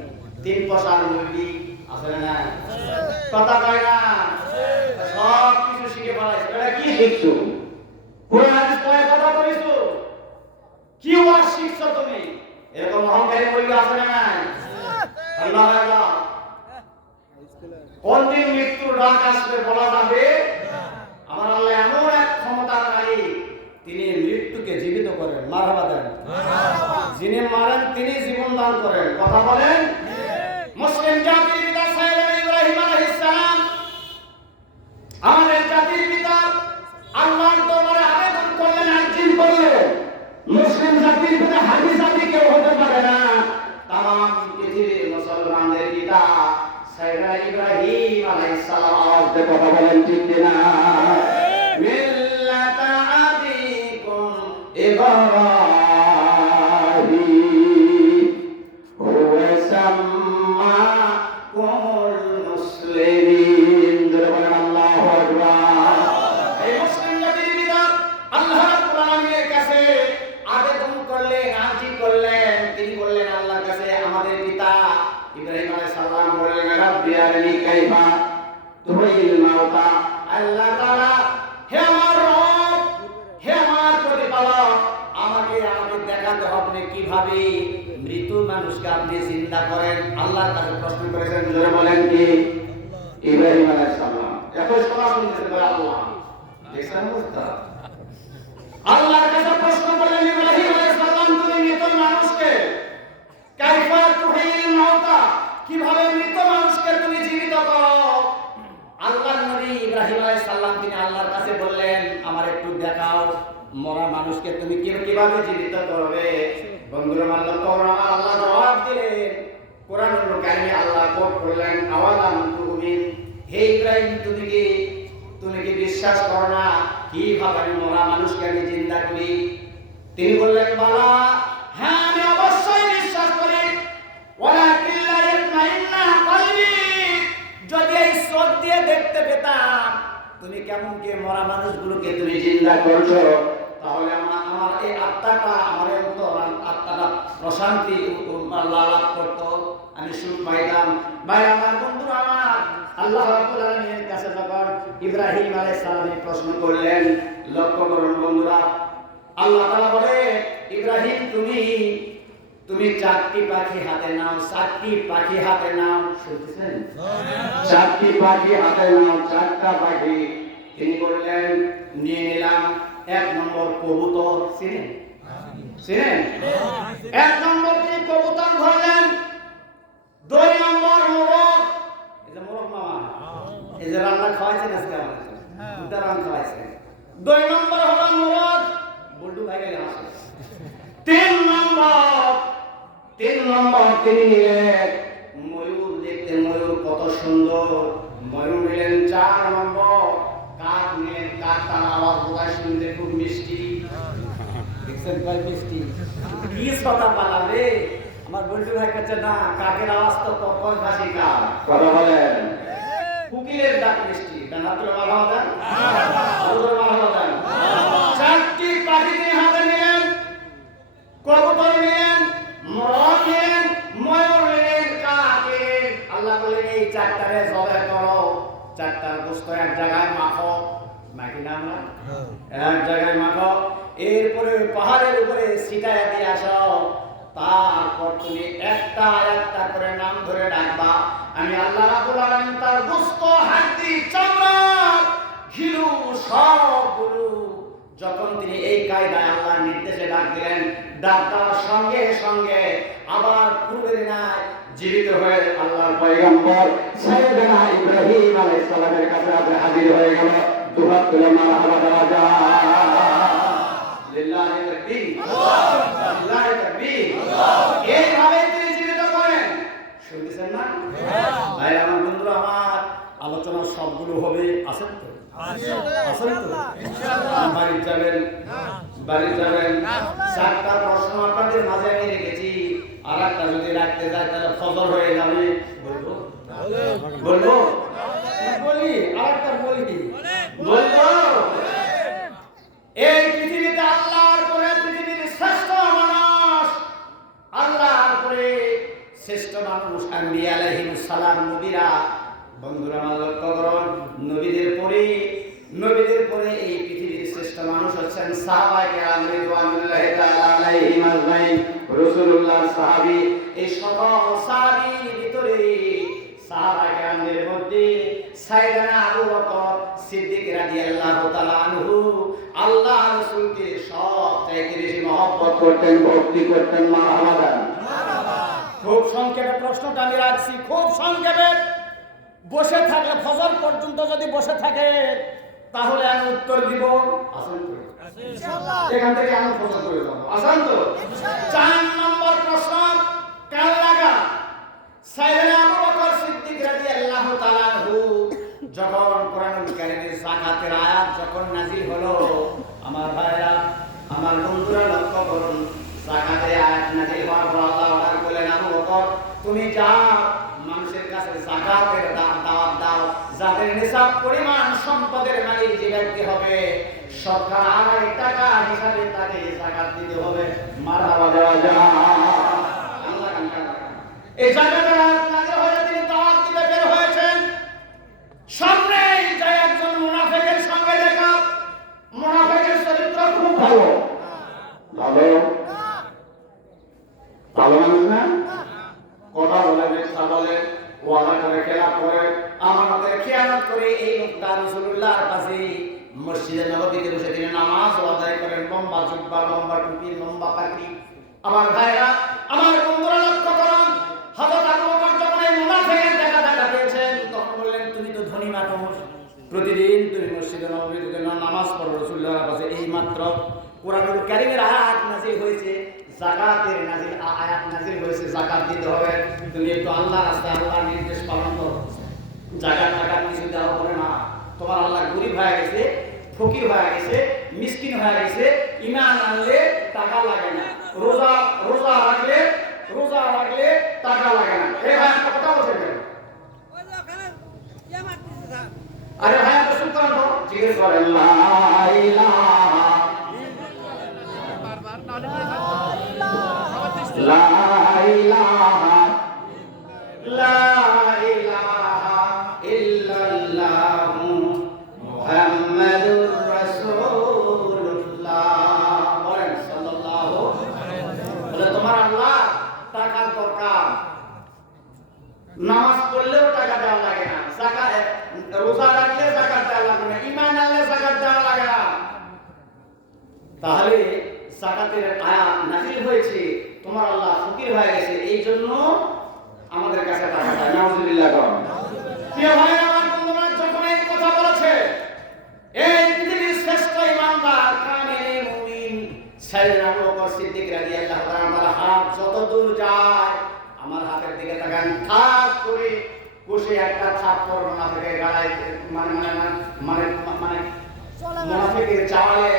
3 পয়সার মুরগি আছে না? কথা কয় না, সব কিছু শিখে ফেলাইছে। এটা কি শিখছো? কোরআন হাদিস পড়ে কথা বলিছো, কি ওয়াজ শিখছো তুমি? এরকম অহংকারী মুরগি আছে না? আল্লাহ আল্লাহ, কোন দিন মৃত্যুর ডাক আসবে বলা যাবে? আমার আল্লাহ এমন এক ক্ষমতার মালিক, তিনি মৃত্যুকে জীবিত করেন, মারহাবা দেন। যিনি মারেন তিনি জীবন দান করেন, কথা বলেন। মুসলিম জাতির পিতা সাইয়েদনা ইব্রাহিম আলাইহিস সালাম, আমাদের জাতির পিতা, আল্লাহর দরবারে আবেদন করলেন, আরজি করলেন, মুসলিম জাতির পিতা হাজি জাতি কেউ হতে পারে না। তাম পৃথিবীর মুসলমানদের পিতা সাইয়েদনা ইব্রাহিম আলাইহিস সালাম, আওয়াজ দিয়ে কথা বলেন ঠিক কিনা? মিল্লাতা আবিকুম ইব্রাহিম হুয়া সাম্মাকুমুল মুসলিমিন, জোরে বলেন আল্লাহু আকবার। এই মুসলিম জাতির পিতা আল্লাহ রাব্বুল আলামিনের কাছে আবেদন করলেন, আরজি করলেন, তিনি বললেন আল্লাহর কাছে, আমাদের পিতা ইব্রাহিম আলাইহিস সালাম বললেন, রাব্বি আরনি কাইফা তুহিল মাউতা, আল্লাহ তাআলা, হে আমার রব, হে আমার প্রতিপালক, আমাকে দেখাতে হবে কিভাবে মৃত মানুষকে আপনি জিন্দা করেন। আল্লাহর কাছে প্রশ্ন করেছেন, জোরে বলেন কি? ইব্রাহিম আলাইহিস সালাম। এত শোনা শুনতেছে বলে আল্লাহ, দেখছেন অবস্থা? আল্লাহর কাছে প্রশ্ন করলেন ইব্রাহিম আলাইহিস সালাম, তুমি মৃত মানুষকে কাইফা তুহিল মাউতা, কিভাবে মৃত মানুষকে তুমি জীবিত করো? আল্লাহর নবী ইব্রাহিম আলাইহিস সালাম তিনি আল্লাহর কাছে বললেন, আমার একটু দেখাও মরা মানুষকে তুমি কিভাবে জীবিত করবে। বন্ধুরা, আল্লাহ জবাব দিলেন, কোরআনুল কারীমে আল্লাহ কোট করলেন, আওয়ালাম তুমিন, হে ইব্রাহিম তুমি কি বিশ্বাস করো না কিভাবে আমি মরা মানুষকে আমি জিন্দা করি? তিনি বললেন, বালা, হ্যাঁ আমি অবশ্যই বিশ্বাস করি। ওয়ালাকিন লা ইয়াতমাইন্না কলবি, যদি এই চোখ দিয়ে দেখতে পেতাম তুমি কেমন কি মরা মানুষগুলোকে তুমি জিন্দা করছো, তাহলে আমার এই আত্মাটা, আমার আত্মাটা প্রশান্তি লাভ করতো, আমি সুখ পাইতাম। ভাই আমার, বন্ধুরা আমার, আল্লাহ রাব্বুল আলামিনের কাছে যখন ইব্রাহিম আলাইহিস সালাম প্রশ্ন করলেন, লক্ষ্য করুন বন্ধুরা, আল্লাহ তাআলা বলে, ইব্রাহিম তুমি 4টি পাখি হাতে নাও, 4টি পাখি হাতে নাও। শুনতেছেন? 4টি পাখি হাতে নাও, 4টা পাখি তিনি বললেন, নিয়ে নিলাম। 1 নম্বর কবুতর, চিনেন? 1 নম্বর তিনি কবুতর ধরলেন। 2 নম্বর মোরগ, এই যে মোরগ মামা, এই যে রান্না খাওয়াইছেন আজকে আমাদের, দুটা রান্না খাওয়াইছেন। 2 নম্বর হলো মোরগ, বল্টু ভাই গেলে আসে। 3 নম্বর তিনি নিলেন ময়ূর, দেখতে ময়ূর কত সুন্দর, ময়ূর নিলেন। 4 নম্বর কাক নিলেন, কাক তার আওয়াজ বোঝায়, শুনতে খুব মিষ্টি। দেখছেন কয় মিষ্টি, কি কথা পালাবে। আমার বন্ধু ভাই কাছে না, কাকের আওয়াজ তো কখন হাসি কাক, কথা বলেন। কুকিলের ডাক মিষ্টি, ডানাতুল মালাদান, আল্লাহর মালাদান। 4টি পাখি তিনি হাতে নিলেন, কবুতর নিলেন, মোরগ নিলেন, ময়ূর নিলেন, কাক নিলেন। আল্লাহ বলেন, এই 4টারে জবাই করো, 4টার গোশত এক জায়গায় মাখো, মাখি না আমরা, এক জায়গায় মাখো, এরপরে পাহাড়ের উপরে ছিটায়া দিয়ে আসো। তারপর তুমি একটা একটা করে নাম ধরে ডাকবা, আমি আল্লাহ রাব্বুল আলামিন তার গোশত, হাড্ডি, চামড়া, ঘিলু সবগুলো যখন তিনি এই কায়দায় আল্লাহর নির্দেশে ডাক দিলেন, ডাক দেওয়ার সঙ্গে সঙ্গে আবার পূর্বের ন্যায় জীবিত হয়ে আল্লাহর পয়গম্বর সাইয়েদনা ইব্রাহিম আলাইহিস সালামের কাছে হাজির হয়ে গেল। দুহাত তুলে মারহাবা দেওয়া যায়। লিল্লাহি তাকবীর, লিল্লাহি তাকবীর। এইভাবে তিনি জীবিত করেন। শুনতেছেন না? ভাই আমার বন্ধুরা, আমার আলোচনা সবগুলো হবে, আছেন তো? আছেন তো? বাড়ি যাবেন, বাড়ি যাবেন। চারটা প্রশ্ন আপনাদের মাঝে আমি রেখেছি, আর একটা যদি রাখতে যায় তাহলে ফজর হয়ে যাবে। বলবো বলবো বলি, আর একটা বলি, বলবো। এই পৃথিবীতে আল্লাহর পরে পৃথিবীর শ্রেষ্ঠ মানুষ, আল্লাহর পরে শ্রেষ্ঠ মানুষ আম্বিয়া আলাইহিস সালাম, নবীরা। বন্ধুরা আমার লক্ষ্য করুন, নবীদের পরে এই পৃথিবীর শ্রেষ্ঠ মানুষ হচ্ছেন সাহাবায়ে কেরাম রিদওয়ানুল্লাহি তাআলা আলাইহিম আজমাইন। রাসূলুল্লাহ সাহাবী, এই সকল সাহাবীর ভিতরে সাহাবায়ে কেরামদের মধ্যে সাইয়েদনা আবু বকর সিদ্দিক রাদিয়াল্লাহু তাআলা আনহু আল্লাহ রাসূলকে সবচেয়ে বেশি মহব্বত করতেন, ভক্তি করতেন। মারহাবা, মারহাবা। খুব সংক্ষেপে প্রশ্নটা আমি রাখছি, খুব সংক্ষেপে। বসে থাকলে ফজর পর্যন্ত যদি বসে থাকে তাহলে আমি উত্তর দিব। আছেন তো? ইনশাআল্লাহ। এখান থেকে আমি ফজর করে যাব। আছেন তো? ইনশাআল্লাহ। 4 নম্বর প্রশ্ন, কান লাগা। সাইয়েদনা আবু বকর সিদ্দিক রাদিয়াল্লাহু তাআলা আনহু যখন কোরআনুল কারীমের যাকাতের আয়াত যখন নাযিল হলো, আমার ভাইরা, আমার বন্ধুরা লক্ষ্য করুন, যাকাতের আয়াত নাযিল হওয়ার পর আল্লাহ অর্ডার করলেন, আবু বকর তুমি যাও মানুষের কাছে যাকাতের দাওয়াত দাও। যাদের নিসাব পরিমাণ সম্পদের মালিক যে ব্যক্তি হবে, শতকরা 2.5 টাকা হিসাবে তাকে যাকাত দিতে হবে। মারহাবা দেওয়া যায়। আল্লাহ কান এই যাকাতের আয়াত নাযিল হয়ে তিনি দাওয়াত দিতে বের হয়েছেন। সামনে যায় একজন মুনাফিকের সঙ্গে দেখা। মুনাফিকের চরিত্র খুব ভালো, ভালো ভালো মানুষ না? কথা বলে, মিথ্যা বলে, ওয়াদা করে, খেলাপ করে, আমানতের খেয়ানত করে। এই লোকটা রাসূলুল্লাহর কাছে মসজিদে নববীতে বসে তিনি নামাজ আদায় করেন, লম্বা জুব্বা, লম্বা টুপি, লম্বা পাগড়ি। আমার ভাইরা, আমার বন্ধুরা লক্ষ্য করুন, হযরত আবু বকর যখন এই মুনাফিকের দেখা পেয়েছেন, তখন বললেন, তুমি তো ধনী মানুষ, প্রতিদিন তুমি মসজিদে নববীতে নামাজ পড়ো রাসূলুল্লাহর কাছে। এই মাত্র কোরআনুল কারীমের আয়াত নাযিল হয়েছে, যাকাতের আয়াত নাযিল হয়েছে, যাকাত দিতে হবে। তুমি একটু আল্লাহর রাস্তায় আল্লাহর নির্দেশ পালন করো। যাকাত কিছু দেওয়া হবে না। তোমার আল্লাহ গরীব হয়ে গেছে, ফকির হয়ে গেছে, মিসকিন হয়ে গেছে। ঈমান আনলে টাকা লাগে না, রোজা রাখলে টাকা লাগে না। এই ভাই একটা কথা বলতে কেন? আরে ভাই একটা সুলতান জিজ্ঞেস করেন, লা ইলাহা লা ইলাহা লা ইলাহা ইল্লাল্লাহু মুহাম্মাদুর রাসূলুল্লাহ। বলেন সাল্লাল্লাহু আলাইহি ওয়াসাল্লাম। বলে তোমার আল্লাহ টাকার দরকার, নামাজ পড়লেও টাকা দেওয়া লাগে না, যাকাত রোজা রাখলে যাকাত দেওয়া লাগে না, ঈমান আনলে যাকাত দেওয়া লাগে না। তাহলে যাকাতের আয়াত নাযিল হয়েছে, তোমার আল্লাহ ফকির হয়ে গেছে, এই জন্য আমাদের কাছে টাকা চায়। নাউজুবিল্লাহ। প্রিয় ভাই আমার বন্ধুরা, যখন এই কথা বলেছে, এই পৃথিবীর শ্রেষ্ঠ ঈমানদার কামিল মুমিন সাইয়েদনা আবু বকর সিদ্দিক রাদিয়াল্লাহু তাআলা হাত যত দূর যায়, আমার হাতের দিকে তাকান, খাস করে কষে একটা থাপ্পড় মুনাফিকের গায়ে, মুনাফিকের চাওয়ালে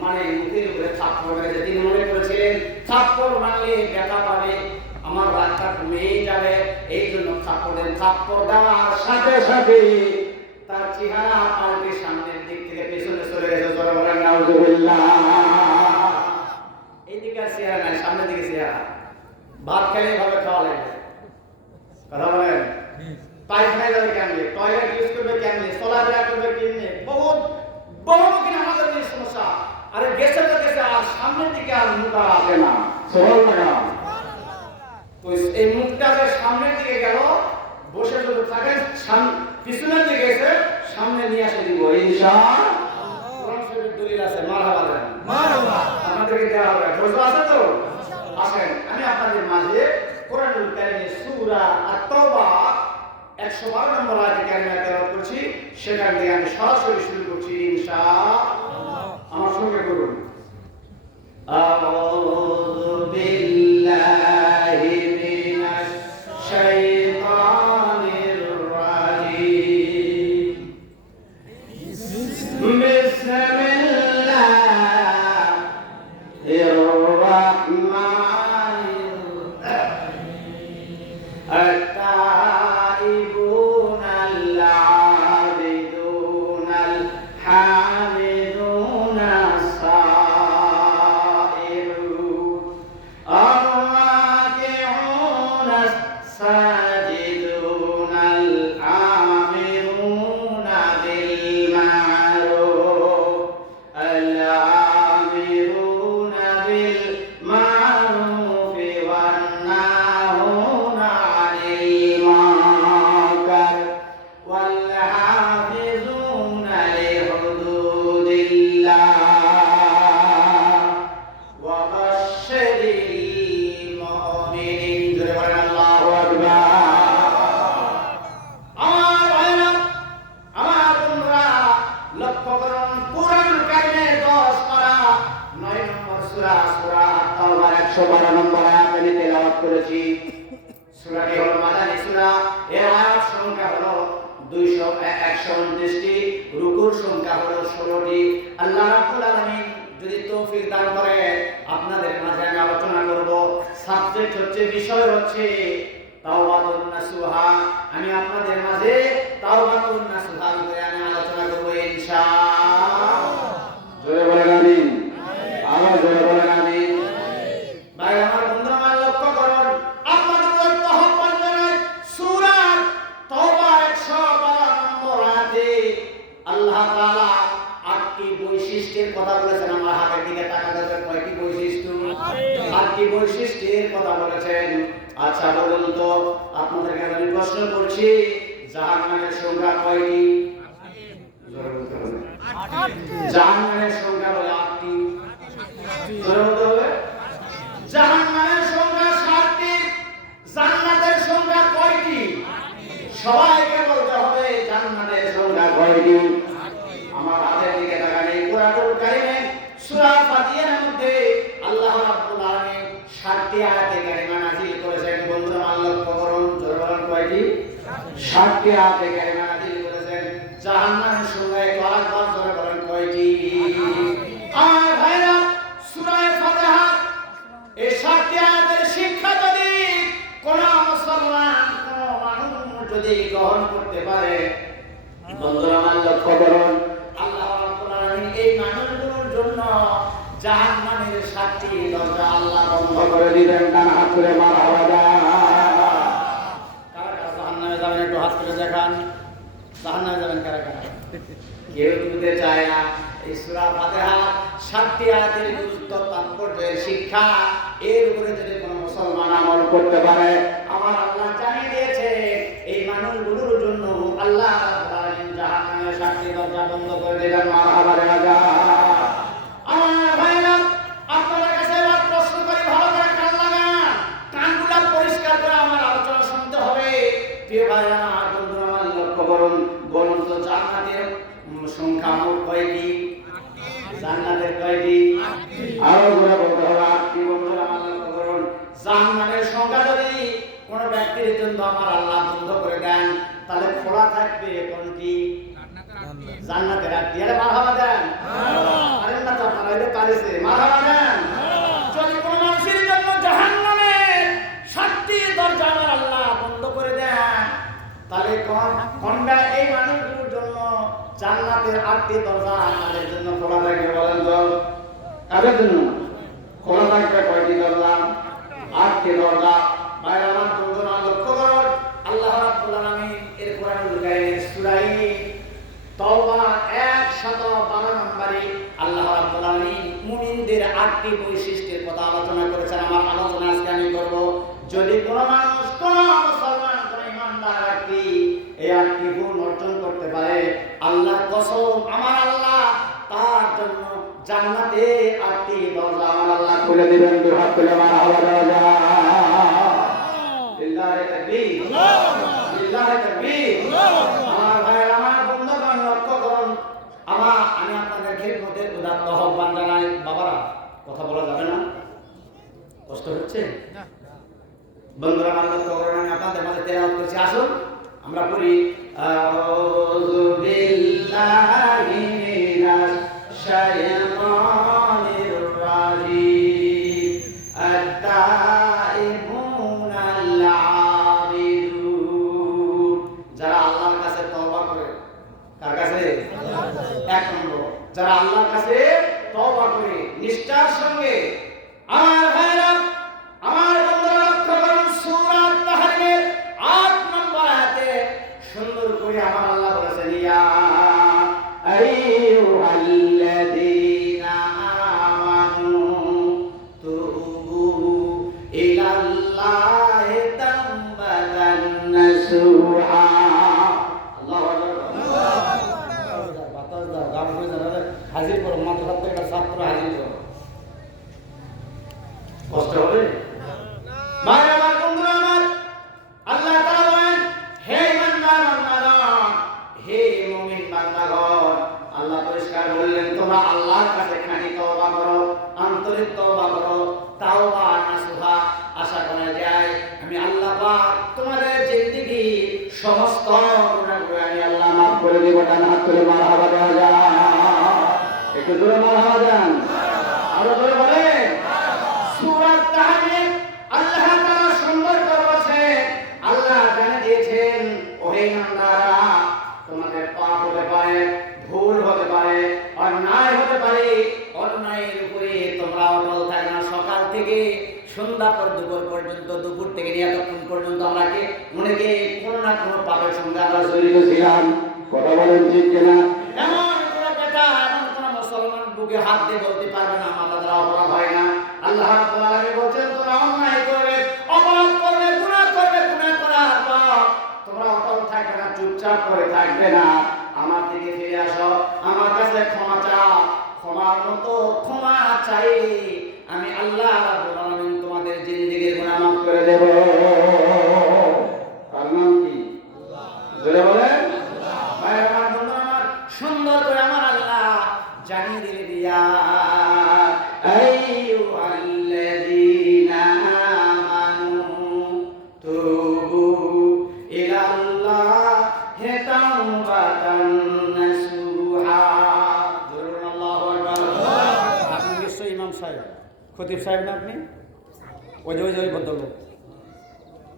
মুখের উপরে থাপ্পড় মেরেছে। তিনি মনে করেছিলেন থাপ্পড় মারলে ব্যথা পাবে, আমার রাগটা কমেই যাবে, এই জন্য থাপ্পড় দেওয়ার সাথে সাথে তার চেহারা পাল্টে সামনের দিক থেকে পেছনে চলে গেছে। জোরে বলেন নাউজুবিল্লাহ। এইদিকে আর চেহারা নাই, সামনের দিকে চেহারা। ভাত খেলে ভাবে খাওয়া লাগবে, কথা বলেন। পায়খানায় যাবে কেমনে, টয়লেট ইউজ করবে কেমনে, চলাফেরা করবে কেমনে, বহুমুখী আমাদের এই সমস্যা। আরে গেছে তো গেছে, আর সামনের দিকে আর মুখ আর আসে না। সুবহানাল্লাহ। তো এই মুখটা যে সামনের দিকে গেল, বসে যদি থাকেন, পিছনের দিকে এসে সামনে নিয়ে আসে দিব ইনশাআল্লাহ। কোরআন শরীফের দলিল আছে। মারহাবা দেন, মারহাবা। আপনাদেরকে দেওয়া হবে, ধৈর্য আছে তো? আসেন, আমি আপনাদের মাঝে কোরআনুল কারীমের সূরা আত-তাওবা 112 নম্বর আয়াতে কারিমা তেলাওয়াত করছি, সেখান থেকে আমি সরাসরি শুরু করছি ইনশাআল্লাহ। আমার সঙ্গে করুন। আউযু বিল্লাহি মিনাশ শাইতানির 112 নম্বর আয়াত আমি তেলাওয়াত করেছি। সূরাটি হলো মাদানী সূরা, এর আয়াত সংখ্যা হলো 129টি, রুকুর সংখ্যা হলো 16টি। আল্লাহ রাব্বুল আলামিন যদি তৌফিক দান করে আপনাদের মাঝে আমি আলোচনা করব। সাবজেক্ট হচ্ছে, বিষয় হচ্ছে তাওবাতুন নাসুহা। আমি আপনাদের মাঝে তাওবাতুন নাসুহা বিষয়ে আমি আলোচনা করব ইনশাআল্লাহ। জোরে বলেন আমিন। আরো জোরে বলেন আমিন। ভাই আমার বন্ধুরা, আমার লক্ষ্য করুন, আপনাদের উদ্দেশ্যে আহ্বান জানাই, সূরা তাওবা 112 নম্বর আয়াতে আল্লাহ তাআলা 8টি বৈশিষ্ট্যের কথা বলেছেন। আমার হাতের দিকে তাকাতে, কয়টি বৈশিষ্ট্য? 8টি বৈশিষ্ট্যের কথা বলেছেন। আচ্ছা বলুন তো, আপনাদের কাছে আমি প্রশ্ন করছি, জাহান্নামের সংখ্যা কয়টি? জাহান্নামের সংখ্যা বলে 8টি। জোরে বলতে হবে। জাহান্নামের সংখ্যা 7টি। জান্নাতের সংখ্যা কয়টি? সবাইকে বলতে হবে জান্নাতের সংখ্যা কয়টি। আমার হাতের দিকে তাকান, এই কুরআনুল কারীমে সূরা ফাতিহার মধ্যে আল্লাহ রাব্বুল আলামিন 7টি আয়াতে কারিমা নাযিল করেছেন। বন্ধুরা আমার লক্ষ্য করুন, জোরে বলুন কয়টি? 7টি আয়াতে কারিমা নাযিল করেছেন। জাহান্নামের সংখ্যা একটু আরেকবার জোরে বলেন কয়টি? আমার ভাইরা, সূরা ফাতিহা এই 7টি আয়াতের শিক্ষা যদি কোন মুসলমান, কোন মানুষ যদি গ্রহণ করতে পারে, বন্ধুরা আমার লক্ষ্য করুন, আল্লাহ রাব্বুল আলামিন এই মানুষগুলোর জন্য জাহান্নামের 7টি দরজা আল্লাহ বন্ধ করে দিবেন। ডান হাত তুলে মারহাবা। কারা কারা জাহান্নামে যাবেন একটু হাত তুলে দেখান। জাহান্নামে যাবেন কারা কারা? কেউ তুলতে চায় না। এই সূরা ফাতিহা 7টি আয়াতের গুরুত্ব, তাৎপর্যের শিক্ষা, এর উপরে যদি কোনো মুসলমান আমল করতে পারে, আমার আল্লাহ জানিয়ে দিয়েছে এই মানুষগুলোর জন্য আল্লাহ রাব্বুল আলামিন জাহান্নামের 7টি দরজা বন্ধ করে দিবেন। মারহাবা রাজা। আমার ভাইরা, আপনাদের কাছে এবার প্রশ্ন করি, ভালো করে কান লাগান, কানগুলা পরিষ্কার করে আমার আলোচনা শুনতে হবে। প্রিয় ভাইরা, বন্ধুরা আমার লক্ষ্য করুন, বলুন তো জান্নাতের সংখ্যা মোট কয়টি? জান্নাতের কয়টি? আরো জোরে বলতে হবে 8টি। বন্ধুরা আমার লক্ষ্য করুন, জান্নাতের সংখ্যা যদি কোন ব্যক্তির জন্য আমার আল্লাহ বন্ধ করে দেন, তাহলে খোলা থাকবে কোনটি? জান্নাতের 8টি। আরে মারহাবা দেন। আরে না তো আপনারা এটা পারেছে, মারহাবা দেন। যদি কোন মানুষের জন্য জাহান্নামের 7টি দরজা আমার আল্লাহ বন্ধ করে দেন, তাহলে কোনটা এই মানুষগুলোর জন্য জান্নাতের 8টি দরজা আমাদের জন্য খোলা থাকবে? বলেন তো, কাদের জন্য খোলা থাকবে কয়টি দরজা? 8টি দরজা। ভাইরা আমার, বন্ধুরা লক্ষ্য করুন, আল্লাহ রাব্বুল আলামিন এর কুরআনুল কারীমের সূরা তাওবা 112 নম্বরে আল্লাহ রাব্বুল আলামিন মুমিনদের 8টি বৈশিষ্ট্যের কথা আলোচনা করেছেন। আমার আলোচনা আজকে আমি করব, যদি কোন মানুষ, কোন মুসলমান, কোন ইমানদার ব্যক্তি এই 8টি গুণ অর্জন করতে পারে, আল্লাহর কসম, আমার আল্লাহ তার জন্য জান্নাতে 8টি দরজা আমার আল্লাহ খুলে দিবেন। দুই হাত তুলে মারহাবা রাজা। লিল্লাহি তাকবীর, লিল্লাহি তাকবীর। আমার ভাইরা, আমার বন্ধুগণ লক্ষ্য করুন, আমি আপনাদের খেদমতে উদাত্ত আহ্বান জানাই। বাবারা, কথা বলা যাবে না? কষ্ট হচ্ছে? বন্ধুরা আমার লক্ষ্য করুন, আমি আপনাদের মাঝে তেলাওয়াত করছি। আসুন আমরা পড়ি, আউযু বিল্লাহি মিনাশ শাইতানির রাজিম, আত-তাইবুনাল আবিদুন। যারা আল্লাহর কাছে তওবা করে, কার কাছে? 1 নম্বর, যারা আল্লাহর কাছে তওবা করে নিষ্ঠার সঙ্গে। আমার ভাইরা, আমার বন্ধুরা লক্ষ্য করুন, সূরা তাহরিমের 8 নম্বর আয়াতে সুন্দর করে আমার আল্লাহ বলেছেন, ইয়া আইয়ুহাল্লাযীনা আমানু তুবু ইলাল্লাহি তাওবাতান নাসুহা। আল্লাহু আকবার। বাতাস দাও, গান করে জানালে হাজির করো, মাদ্রাসা থেকে একটা ছাত্র হাজির করো। কষ্ট হবে? ভাই আমার, বন্ধুরা আমার, আল্লাহ তাআলা বলেন, হে ইমানদার বান্দাগণ, হে মুমিন বান্দাগণ, আল্লাহ পরিষ্কার বললেন, তোমরা আল্লাহর কাছে খাঁটি তওবা করো, আন্তরিক তওবা করো। তাওবা তুলে মারহাবা দেওয়া যায়। একটু জোরে মারহাবা দেন, আরো জোরে বলেন। সূরা তাহরিম আল্লাহ তাআলা সুন্দর করে বলেছেন, আল্লাহ জানিয়ে দিয়েছেন ওহে ইমানদাররা, তোমাদের পাপ হতে পারে, ভুল হতে পারে, অন্যায় হতে পারে, অন্যায়ের উপরে তোমরা অটল থাকবে না। সকাল থেকে সন্ধ্যা দুপুর পর্যন্ত, দুপুর থেকে নিয়ে এতক্ষণ পর্যন্ত আমরা কি অনেকে কোনো না কোনো পাপের সঙ্গে আমরা জড়িত ছিলাম। কথা বলেন ঠিক কিনা? এমন কোনো বেটা, এমন কোনো মুসলমান বুকে হাত দিয়ে বলতে পারবে না আমার দ্বারা অপরাধ হয় না। আল্লাহ রাব্বুল আলামিন বলছেন, তোমরা অন্যায় করবে, অপরাধ করবে, গুনাহ করবে, গুনাহ করার পর তোমরা অটল থাকবে না, চুপচাপ করে থাকবে না, আমার দিকে ফিরে আসো, আমার কাছে ক্ষমা চাও। ক্ষমার মতো ক্ষমা চাই, আমি আল্লাহ রাব্বুল আলামিন তোমাদের জিন্দেগির গুনাহ মাফ করে দেব। তার নাম কি? জোরে বলেন। ভাই আমার বন্ধু আমার, সুন্দর করে আমার আল্লাহ জানিয়ে দিলে দিয়া আইয়ুহাল্লাযীনা আমানু তুবু ইলাল্লাহি তাওবাতান নাসুহা। বলুন আল্লাহু আকবার। আপনি নিশ্চয়ই ইমাম সাহেব, খতিব সাহেব না আপনি? ওই যে ভদ্রলোক,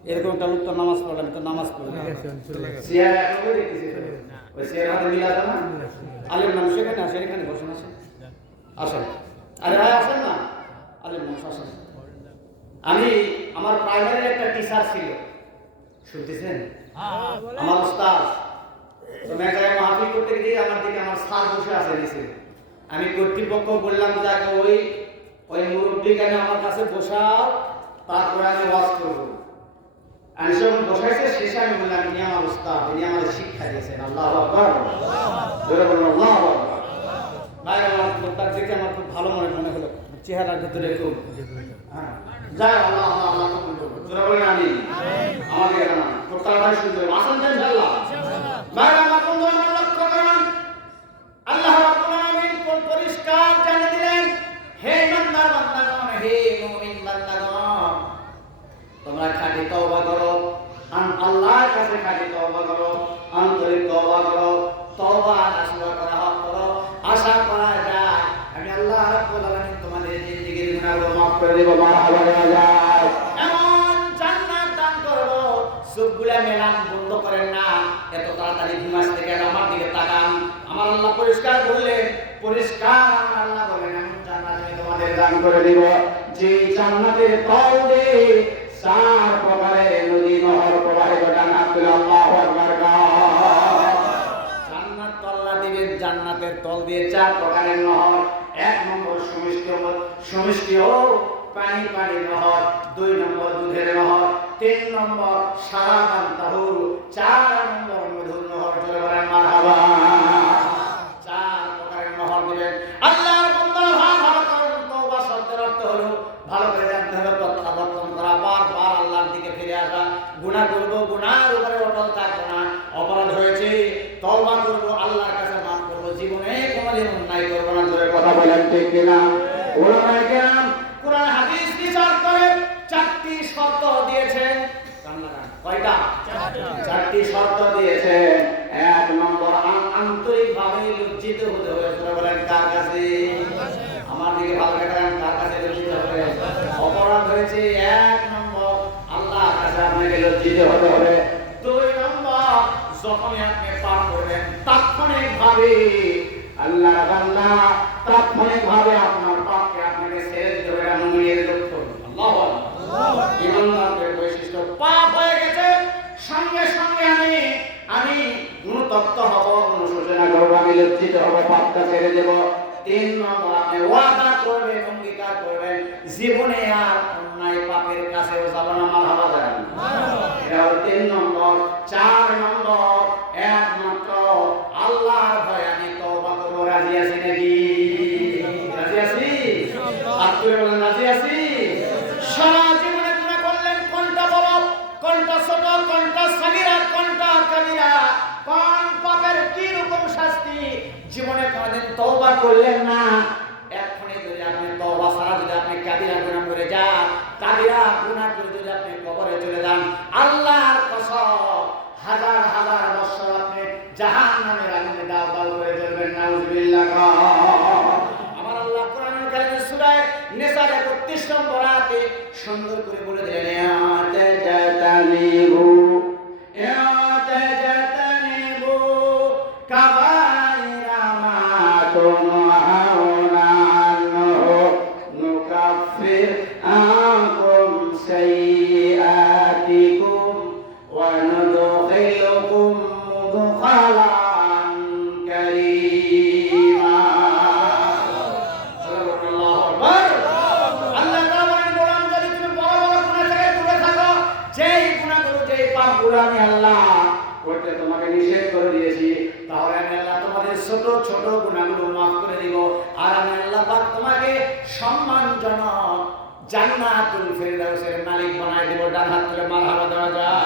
এরকম একটা লোক তো নামাজ পড়লাম, তো নামাজ পড়লাম চেয়ার এখনো দেখতেছি তো। ওই চেয়ার হাতে মিলা আছে না? আলেম মানুষ এখানে আসেন, এখানে বসেন, আসেন আসেন। আরে ভাই আসেন না, আলেম মানুষ আসেন। আমি আমার প্রাইমারির একটা টিচার ছিল, শুনতেছেন? আমার উস্তাদ। তো এক জায়গায় মাহফিল করতে গিয়ে আমার দিকে আমার স্যার বসে আছে নিচে। আমি কর্তৃপক্ষ বললাম যে আগে ওই মুরব্বী কেন আমার কাছে বসাও, তারপরে আমি ওয়াজ করবো। আমি যখন বসাইছে শেষে আমি বললাম, ইনি আমার উস্তাদ, ইনি আমাদের শিক্ষা দিয়েছেন। আল্লাহু আকবার। জোরে বলুন আল্লাহু আকবার। ভাই আমার লোকটার দেখে আমার খুব ভালো মনে হলো, চেহারার ভিতরে খুব যাই আল্লাহ আল্লাহ আল্লাহ কবুল করুন। জোরে বলেন আমিন। আমাদের এখানে খুব তাড়াতাড়ি শুনতে হবে, আসেন তো ইনশাআল্লাহ। ভাই আমার বন্ধু আমার লক্ষ্য করুন, আল্লাহ রাব্বুল আলামিন পরিষ্কার জানিয়ে দিলেন, হে ইমানদার বান্দাগণ, হে মুমিন বান্দাগণ, তোমরা খাঁটি তওবা করো, আল্লাহর কাছে খাঁটি তওবা করো, আন্তরিক তওবা করো, তওবা নাসুহা করো, আশা করা যায় আমি আল্লাহ রাব্বুল আলামিন তোমাদের জিন্দেগির গুনাহগুলো মাফ করে দেব, মারহাবা দেওয়া যায়। এমন জান্নাত দান করব, চোখগুলা মেলান, বন্ধ করেন না, এত তাড়াতাড়ি ঘুম আসতে কেন? আমার দিকে তাকান। আমার আল্লাহ পরিষ্কার বললেন, পরিষ্কার আমার আল্লাহ বলেন, এমন জান্নাত আমি তোমাদের দান করে দেব, যে জান্নাতের তল দিয়ে 4 প্রকারের নদী নহর প্রবাহিত। আল্লাহু আকবার। জান্নাত আল্লাহ দিবেন, জান্নাতের তল দিয়ে 4 প্রকারের নহর। 1 নম্বর সমিষ্টি ও পানি নহর, 2 নম্বর দুধের নহর, 3 নম্বর সারাবান তাহুর, 4 নম্বর মধুর নহর। জোরে বলেন মারহাবা। 4 প্রকারের নহর দিবেন। আল্লাহর বান্দা ভালো করেন, তওবা শব্দের অর্থ হলো ভালো করে জানতে হবে, প্রত্যাবর্তন করা, বারবার আল্লাহর দিকে ফিরে আসা। গুনাহ করব, গুনাহের উপরে অটল থাকবো না। অপরাধ হয়েছে, তওবা করব, আল্লাহর কাছে মাফ করব, জীবনে কোনোদিন অন্যায় করব না। জোরে কথা বলেন ঠিক কিনা? উলামায়ে কেরাম কুরআন হাদিস বিচার করে 4টি শর্ত দিয়েছেন। কয়টা? 4টি শর্ত দিয়েছেন। 1 নম্বর, আন্তরিকভাবে লজ্জিত হতে হবে। জোরে বলেন কার কাছে? আমার দিকে ভালো কাটান, কার কাছে লজ্জিত হবে? অপরাধ হয়েছে, 1 নম্বর আল্লাহর কাছে আপনাকে লজ্জিত হতে হবে। 2 নম্বর, যখনই আপনি পাপ করবেন তাৎক্ষণিকভাবে আল্লাহর বান্দা তাৎক্ষণিকভাবে আপনার পাপকে আপনাকে ছেড়ে দিতে হবে। এটা মুমিনের লক্ষণ। আল্লাহু আকবার। ইমানদারদের বৈশিষ্ট্য, পাপ হয়ে গেছে, সঙ্গে সঙ্গে আমি অনুতপ্ত হব, অনুশোচনা করব, আমি লজ্জিত হব, পাপটা ছেড়ে দেব। 3 নম্বর, আপনি ওয়াদা করবেন, অঙ্গীকার করবেন, জীবনে আর অন্যায় পাপের কাছেও যাব না। মারহাবা দেন। এটা হলো 3 নম্বর। 4 নম্বর, একমাত্র আল্লাহর ভয়ে আমি তওবা করব। রাজি আছি নাকি? রাজি আছি? আত্মীয় বলেন রাজি আছি? সারা জীবনে গুনাহ করলেন, কোনটা বড়, কোনটা ছোট, কোনটা সাগীরা, কোনটা কাবীরা, কোন পাপের কি রকম শাস্তি, জীবনে কোনদিন তওবা করলেন না। এখনই যদি আপনি তওবা ছাড়া যদি আপনি কাবীরা গুনাহ করে যান, কাবীরা গুনাহ করে যদি আপনি কবরে চলে যান, আল্লাহর কসম, হাজার হাজার বছর আপনি জাহান্নামের আগুনে দাও দাও করে জ্বলবেন। নাউজুবিল্লাহ। আমার আল্লাহ কোরআনুল কারীমের সূরা নিসার ৩১ নম্বর আয়াতে সুন্দর করে বলে দিলেন, ইয়াতাজাতানিবু কাবাইরা মা তুনহাউনা আনহু নুকাফির আনকুম সাইয়্যাতিকুম ওয়া নুদখিলুকুম মুদখালান কারীমা। আল্লাহু আকবার। আল্লাহ তাআলা বলেন, যদি তুমি বড় বড় গুনাহ থেকে দূরে থাকো, যেই গুনাহগুলো, যেই পাপগুলো আমি আল্লাহ করতে তোমাকে নিষেধ করে দিয়েছি, তাহলে আমি আল্লাহ তোমাদের ছোট ছোট গুনাহগুলো মাফ করে দিব। আর আমি আল্লাহ পাক তোমাকে সম্মানজনক জান্নাতুল ফেরদাউসের মালিক বানাই দেব। ডান হাত তুলে মারহাবা দেওয়া যায়।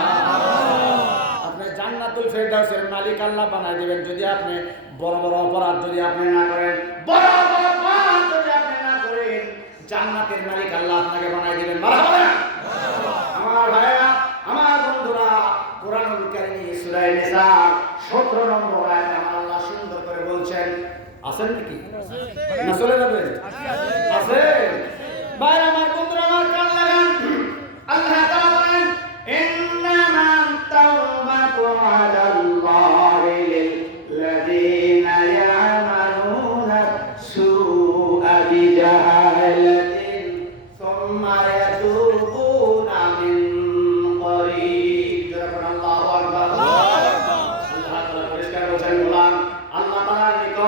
আপনি জান্নাতুল ফেরদাউসের মালিক আল্লাহ বানাই দিবেন যদি আপনি বড় বড় অপরাধ যদি আপনি না করেন, বড় বড় পাপ যদি আপনি না করেন, জান্নাতের মালিক আল্লাহ আপনাকে বানাই দিবেন। মারহাবা। আমার ভাইরা, আমার বন্ধুরা, কোরআনুল কারীম সূরা নিসা ১৭ নম্বর আয়াতে আমার আল্লাহ সুন্দর করে বলছেন, আছেন নাকি না চলে যাবেন? আছেন? ভাইরা আমার, বন্ধুরা আমার, কান লাগান। আল্লাহ তাআলা বলেন, ইন্নামা তাওবাতু আলাল্লাহি লিল্লাযীনা ইয়া'মালুনা সুআ বিজাহালাতিন সুম্মা ইয়াতুবুনা মিন করিব। যখন আল্লাহু আকবার। আল্লাহ তাআলা পরিষ্কার বলেন, গোলাম, আল্লাহ তাআলার নিকট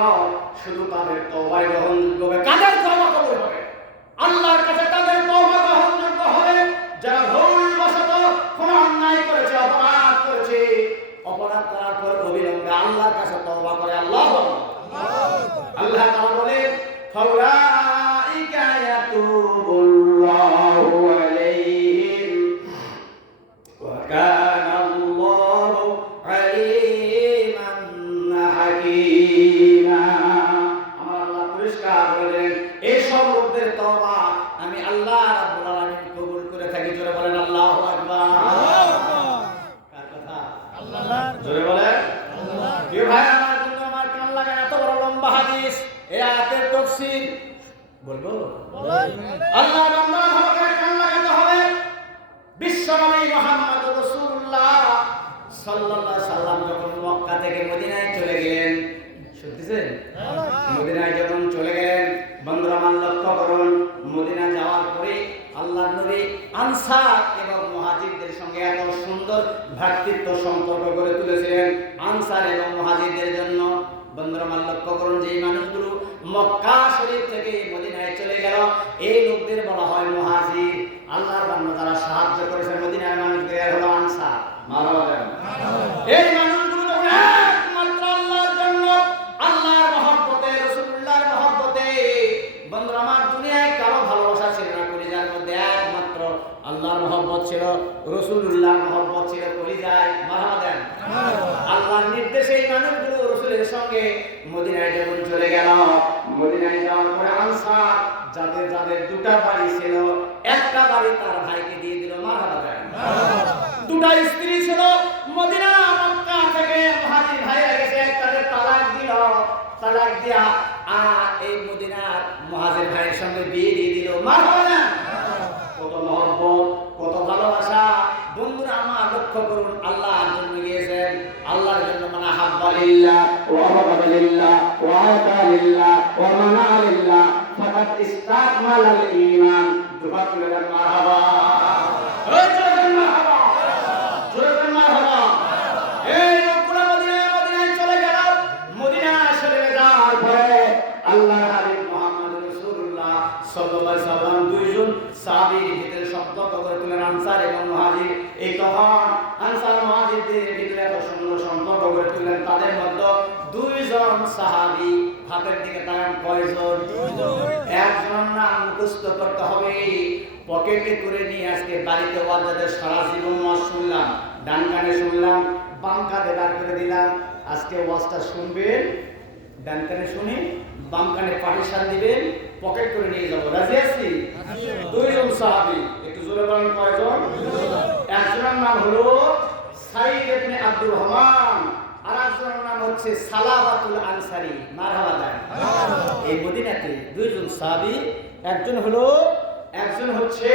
শুধু তাদের তওবাই গ্রহণযোগ্য হবে। কাদের তওবা কবুল হবে? আল্লাহর কাছে তাদের তওবা গ্রহণযোগ্য হবে যারা ভুলবশত কোনো অন্যায় করেছে, অপরাধ করেছে, অপরাধ করার পর অবিলম্বে আল্লাহর কাছে তওবা করে। আল্লাহ আল্লাহ তাআলা বলেন, ফাউলাইকা ইয়াতুবুল্লাহু আলাইহিম ওয়া কানা আল্লাহু আলিমান হাকীমা। আমার আল্লাহ পরিষ্কার বলেন, এই সব লোকদের তওবা আমি আল্লাহ রাব্বুল আলামিন কবুল করে থাকি। জোরে বলেন আল্লাহু আকবার। কার কথা? আল্লাহর। জোরে বলেন আল্লাহ। প্রিয় ভাই আমার, বন্ধু আমার, কান লাগান। এত বড় লম্বা হাদিস, এই আয়াতের তাফসীর বলবো? আল্লাহ বান্দা হবে, কান লাগাতে হবে। বিশ্বনবী মুহাম্মদ রাসূলুল্লাহ সাল্লাল্লাহু আলাইহি সাল্লাম যখন মক্কা থেকে মদিনায় চলে গেলেন, শুনতেছেন? মদিনায় যখন চলে গেলেন, বন্ধুরা আমার লক্ষ্য করুন, মদিনা যাওয়ার পরে আল্লাহর নবী আনসার এবং মুহাজিরদের সঙ্গে এত সুন্দর ভ্রাতৃত্ব সম্পর্ক গড়ে তুলেছিলেন আনসার এবং মুহাজিরদের জন্য। বন্ধুরা আমার লক্ষ্য করুন, যে মানুষগুলো মক্কা শরীফ থেকে মদিনায় চলে গেল, এই লোকদের বলা হয় মুহাজির। আল্লাহর বান্দা যারা সাহায্য করেছে মদিনার মানুষকে, এর হলো আনসার। মারহাবা দেন। এই মানুষগুলো যখন একমাত্র আল্লাহর জন্য, আল্লাহর মহব্বতে, রাসূলুল্লাহর মহব্বতে, বন্ধুরা আমার, দুনিয়ায় কারো ভালোবাসা ছিল না কলিজার মধ্যে, একমাত্র আল্লাহর মহব্বত ছিল, রাসূলুল্লাহর মহব্বত ছিল কলিজায়। মারহাবা দেন। আল্লাহর নির্দেশে এই মানুষগুলো রাসূলের সঙ্গে মদিনায় যখন চলে গেল, মদিনায় যাওয়ার পরে আনসার যাদের যাদের দুটা বাড়ি ছিল, একটা বাড়ি তার ভাইকে দিয়ে দিল। মারহাবা দেন। দুটা স্ত্রী ছিল মদিনা মক্কা থেকে মুহাজির ভাইরা গেছে, একটাকে তালাক দিল, তালাক দিয়া আর এই মদিনার মুহাজির ভাইয়ের সঙ্গে বিয়ে দিয়ে দিল। মারহাবা দেন। কত মহব্বত, কত ভালোবাসা। বন্ধুরা আমার লক্ষ্য করুন, আল্লাহর জন্য গিয়েছেন, আল্লাহর জন্য মানে হাব্বা লিল্লাহ ওয়া ওয়াহাবা লিল্লাহ ওয়া আতা লিল্লাহ ওয়া মানা লিল্লাহ ফাকাত ইসতাকমালাল ঈমান। দুআ করে মারহাবা। ওই জোরে মারহাবা, জোরে মারহাবা। এই লোকগুলো মদিনায় চলে গেল। মদিনা শরীফে যাওয়ার পরে আল্লাহর হাবিব মুহাম্মদ রাসূলুল্লাহ সাল্লাল্লাহু আলাইহি সাল্লাম দুইজন সাহাবীর ভিতরে সম্পর্ক গড়ে তুলেন, আনসার এবং মুহাজির। এই তখন আনসার মুহাজিরদের ভিতরে এত সুন্দর সম্পর্ক গড়ে তুলেন, তাদের মধ্যে দুইজন সাহাবী, হাতের দিকে তাকান, কয়জন? একজনের নাম মুখস্থ করতে হবে, পকেটে করে নিয়ে আজকে বাড়িতে ওয়াজদের সারা জীবন ওয়াজ শুনলাম, ডান কানে শুনলাম, বাম কানে বার করে দিলাম। আজকে ওয়াজটা শুনবেন, ডান কানে শুনে বাম কানে পাটিশান দিবেন, পকেট করে নিয়ে যাব। রাজি আছি? দুইজন সাহাবী। একটু জোরে বলেন, কয়জন? একজনের নাম হলো সাইদ ইবনে আব্দুর রহমান, আর একজনের নাম হচ্ছে সালাবাতুল আনসারী। মারহাবা দেন। এই মদিনাতে দুইজন সাহাবী, একজন হচ্ছে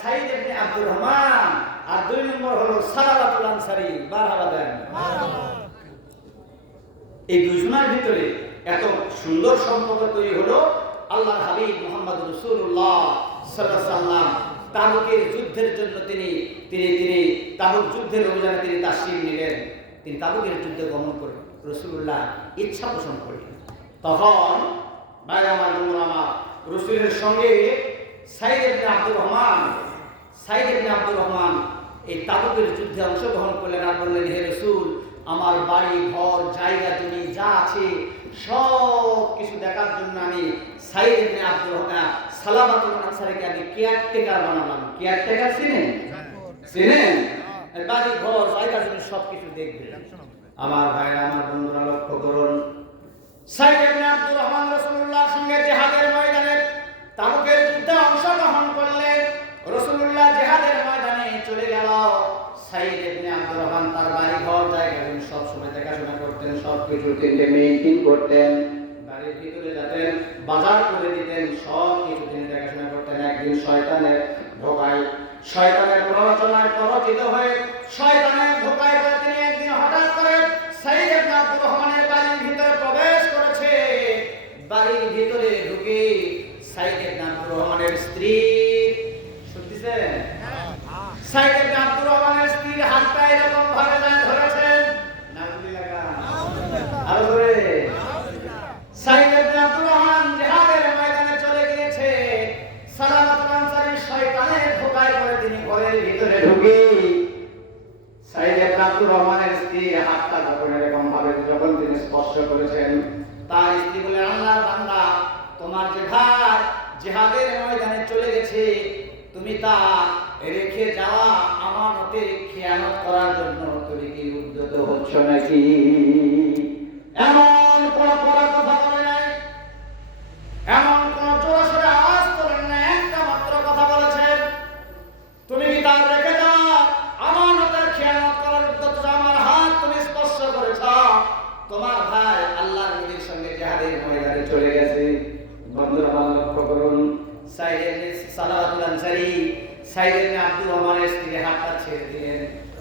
সাইদ ইবনে আব্দুর রহমান, আর দুই নম্বর হলো সালাবাতুল আনসারী। মারহাবা দেন। এই দুইজনের ভিতরে এত সুন্দর সম্পর্ক তৈরি হলো, আল্লাহর হাবিব মুহাম্মদ রাসূলুল্লাহ সাল্লাল্লাহু আলাইহি ওয়াসাল্লাম তাবুকের যুদ্ধের জন্য তিনি তাবুক যুদ্ধের অভিযানে তিনি তাশরীফ নিলেন। তিনি তাবুকের যুদ্ধে গমন করলেন, রাসূলুল্লাহ ইচ্ছা পোষণ করলেন। তখন ভাই আমার বন্ধুরা, আমার রাসূলের সঙ্গে সাইদ ইবনে আব্দুর রহমান এই তাবুকের যুদ্ধে অংশগ্রহণ করলেন আর বললেন, হে রাসূল, আমার বাড়ি ঘর জায়গা জমি যা আছে সব কিছু দেখার জন্য আমি সাইদ ইবনে আব্দুর রহমান সালাবাতুল আনসারীকে আমি কেয়ারটেকার বানালাম। কেয়ারটেকার চিনেন? বাড়ি ঘর জায়গা জমি সব কিছু দেখবে। আমার ভাইরা, আমার বন্ধুরা, লক্ষ্য করুন, সাইদ ইবনে আব্দুর রহমান রাসূলুল্লাহর সঙ্গে জিহাদের ময়দানে তাবুকের যুদ্ধে অংশগ্রহণ করলেন। রাসূলুল্লাহ জিহাদের ময়দানে চলে গেল। সাইদ ইবনে আব্দুর রহমান তার বাড়ি ঘর জায়গা জমি সব সময় দেখাশোনা করতেন, সব কিছু তিনি মেইনটেইন করতেন। বাড়ির ভিতরে যেতেন, বাজার করে দিতেন, সব কিছু তিনি দেখাশোনা করতেন। একদিন শয়তানের প্ররোচনায় প্ররোচিত হয়ে শয়তানের ধোঁকায় পড়ে তিনি একদিন হঠাৎ করে সাইদ ইবনে আব্দুর রহমানের বাড়ির ভিতরে প্রবেশ করেছে। বাড়ির ভিতরে ঢুকে সাইদ ইবনে আব্দুর রহমানের স্ত্রী, শুনতেছেন? সাইদ ইবনে আব্দুর রহমানের স্ত্রীর হাতটা এরকম ভাবে ধরেছেন, আরো ধরে। সাইদ ইবনে আব্দুর রহমান জিহাদের ময়দানে চলে গিয়েছে। সালাবাতুল আনসারী শয়তানের ধোঁকায় পড়ে তিনি ঘরের ভিতরে ঢুকে সাইদ ইবনে আব্দুর রহমানের স্ত্রীর হাতটা যখন তিনি স্পর্শ করেছেন, তার স্ত্রী বলে, আল্লাহর বান্দা, তোমার যে ভাই জিহাদের ময়দানে চলে গেছে, তুমি তা রেখে যাওয়া আমানতের খেয়ানত করার জন্য তুমি কি উদ্যত হচ্ছ নাকি? এমন কোন কথা বলে নাই, এমন কোন জোরাসোরে আওয়াজ করেন না, একটা মাত্র কথা বলেছেন, তুমি কি তার রেখে যাওয়া আমানতের খেয়ানত করার উদ্যত? আমার হাত তুমি স্পর্শ করেছ, তোমার ভাই আল্লাহর নবীর সঙ্গে জিহাদের ময়দানে চলে গেছে। বন্ধুরা, লক্ষ্য করুন, সাইদ ইবনে সালাবাতুল আনসারী সাইদ ইবনে আব্দুর রহমানের স্ত্রীর হাতটা ছেড়ে দিলেন।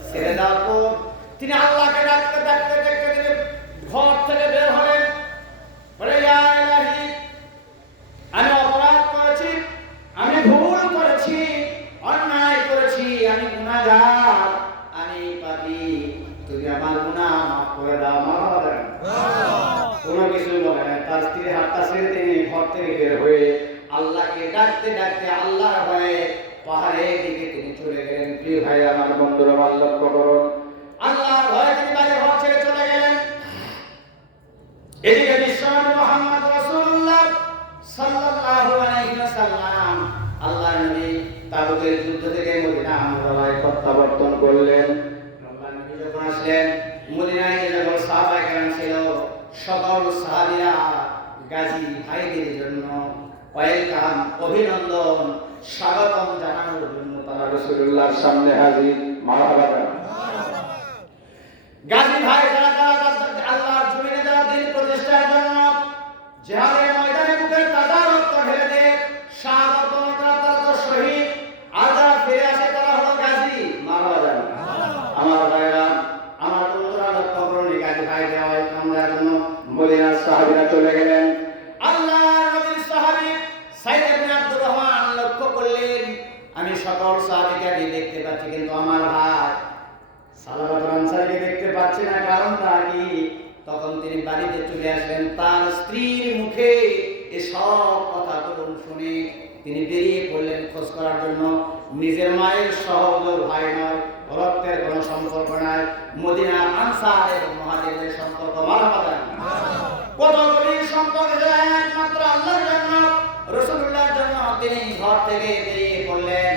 ছেড়ে দেওয়ার পর তিনি আল্লাহকে ডাকতে ডাকতে তিনি ঘর থেকে বের হলেন। বলে, ইয়া ইলাহি, আমি অপরাধ করেছি, আমি ভুল করেছি, অন্যায় করেছি, আমি গুনাহগার, আমি পাপী, তুমি আমার গুনাহ মাফ করে দাও। কোনো কিছু বলে না, তার স্ত্রীর হাতটা ছেড়ে তিনি ঘর থেকে বের হয়ে আল্লাহকে ডাকতে ডাকতে আল্লাহর ভয়ে পাহাড়ের দিকে তিনি চলে গেলেন। প্রিয় ভাই, আমার বন্ধুরা, লক্ষ্য করুন, আল্লাহর ভয়ে তিনি বাড়ি ঘর ছেড়ে চলে গেলেন। এদিকে বিশ্বনবী মুহাম্মদ রাসূলুল্লাহ সাল্লাল্লাহু আলাইহি ওয়াসাল্লাম আল্লাহর নবী তাবুকের যুদ্ধ থেকে মদিনা মুনাওয়ারায় প্রত্যাবর্তন করলেন। আল্লাহর নবী যখন আসলেন মদিনায়, যখন সাহাবায়ে কেরাম ছিল, সকল সাহাবীরা গাজী ভাইদের জন্য ওয়েলকাম, অভিনন্দন, স্বাগতম জানানোর জন্য তারা রাসূলুল্লাহর সামনে হাজির। মারহাবা। গাজী ভাই যারা আল্লাহর জমিনে যারা দিন প্রতিষ্ঠার জন্য জিহাদের ময়দানে বুকের তাজা রক্ত ঢেলে দিয়ে শাহাদাত বরণ করা, তারা তো শহীদ, আর যারা ফিরে আসে তারা হলো গাজী। মারহাবা। আমার ভাইরা, আমার বন্ধুরা, লক্ষ্য করুন, গাজী ভাইদের ওয়েলকাম দেওয়ার জন্য মদিনার সাহাবীরা চলে গেলেন। আল্লাহর নবীর সাহাবী সাইদ ইবনে আব্দুর রহমান লক্ষ্য করলেন, আমি সকল সাহাবীকে দেখতে পাচ্ছি, কিন্তু আমার ভাই সালাবাতুল আনসারীকে দেখতে পাচ্ছি না, কারণটা কি? তখন তিনি বাড়িতে চলে আসলেন। তার স্ত্রীর মুখে এসব কথাগুলো শুনে তিনি বেরিয়ে পড়লেন খোঁজ করার জন্য। নিজের মায়ের সহোদর ভাই নয়, রক্তের কোনো সম্পর্ক নাই, মদিনার আনসার এবং মুহাজিরদের সম্পর্ক। মারহাবা। কত গভীর সম্পর্ক, একমাত্র আল্লাহর জন্য, রাসূলুল্লাহর জন্য তিনি ঘর থেকে বেরিয়ে পড়লেন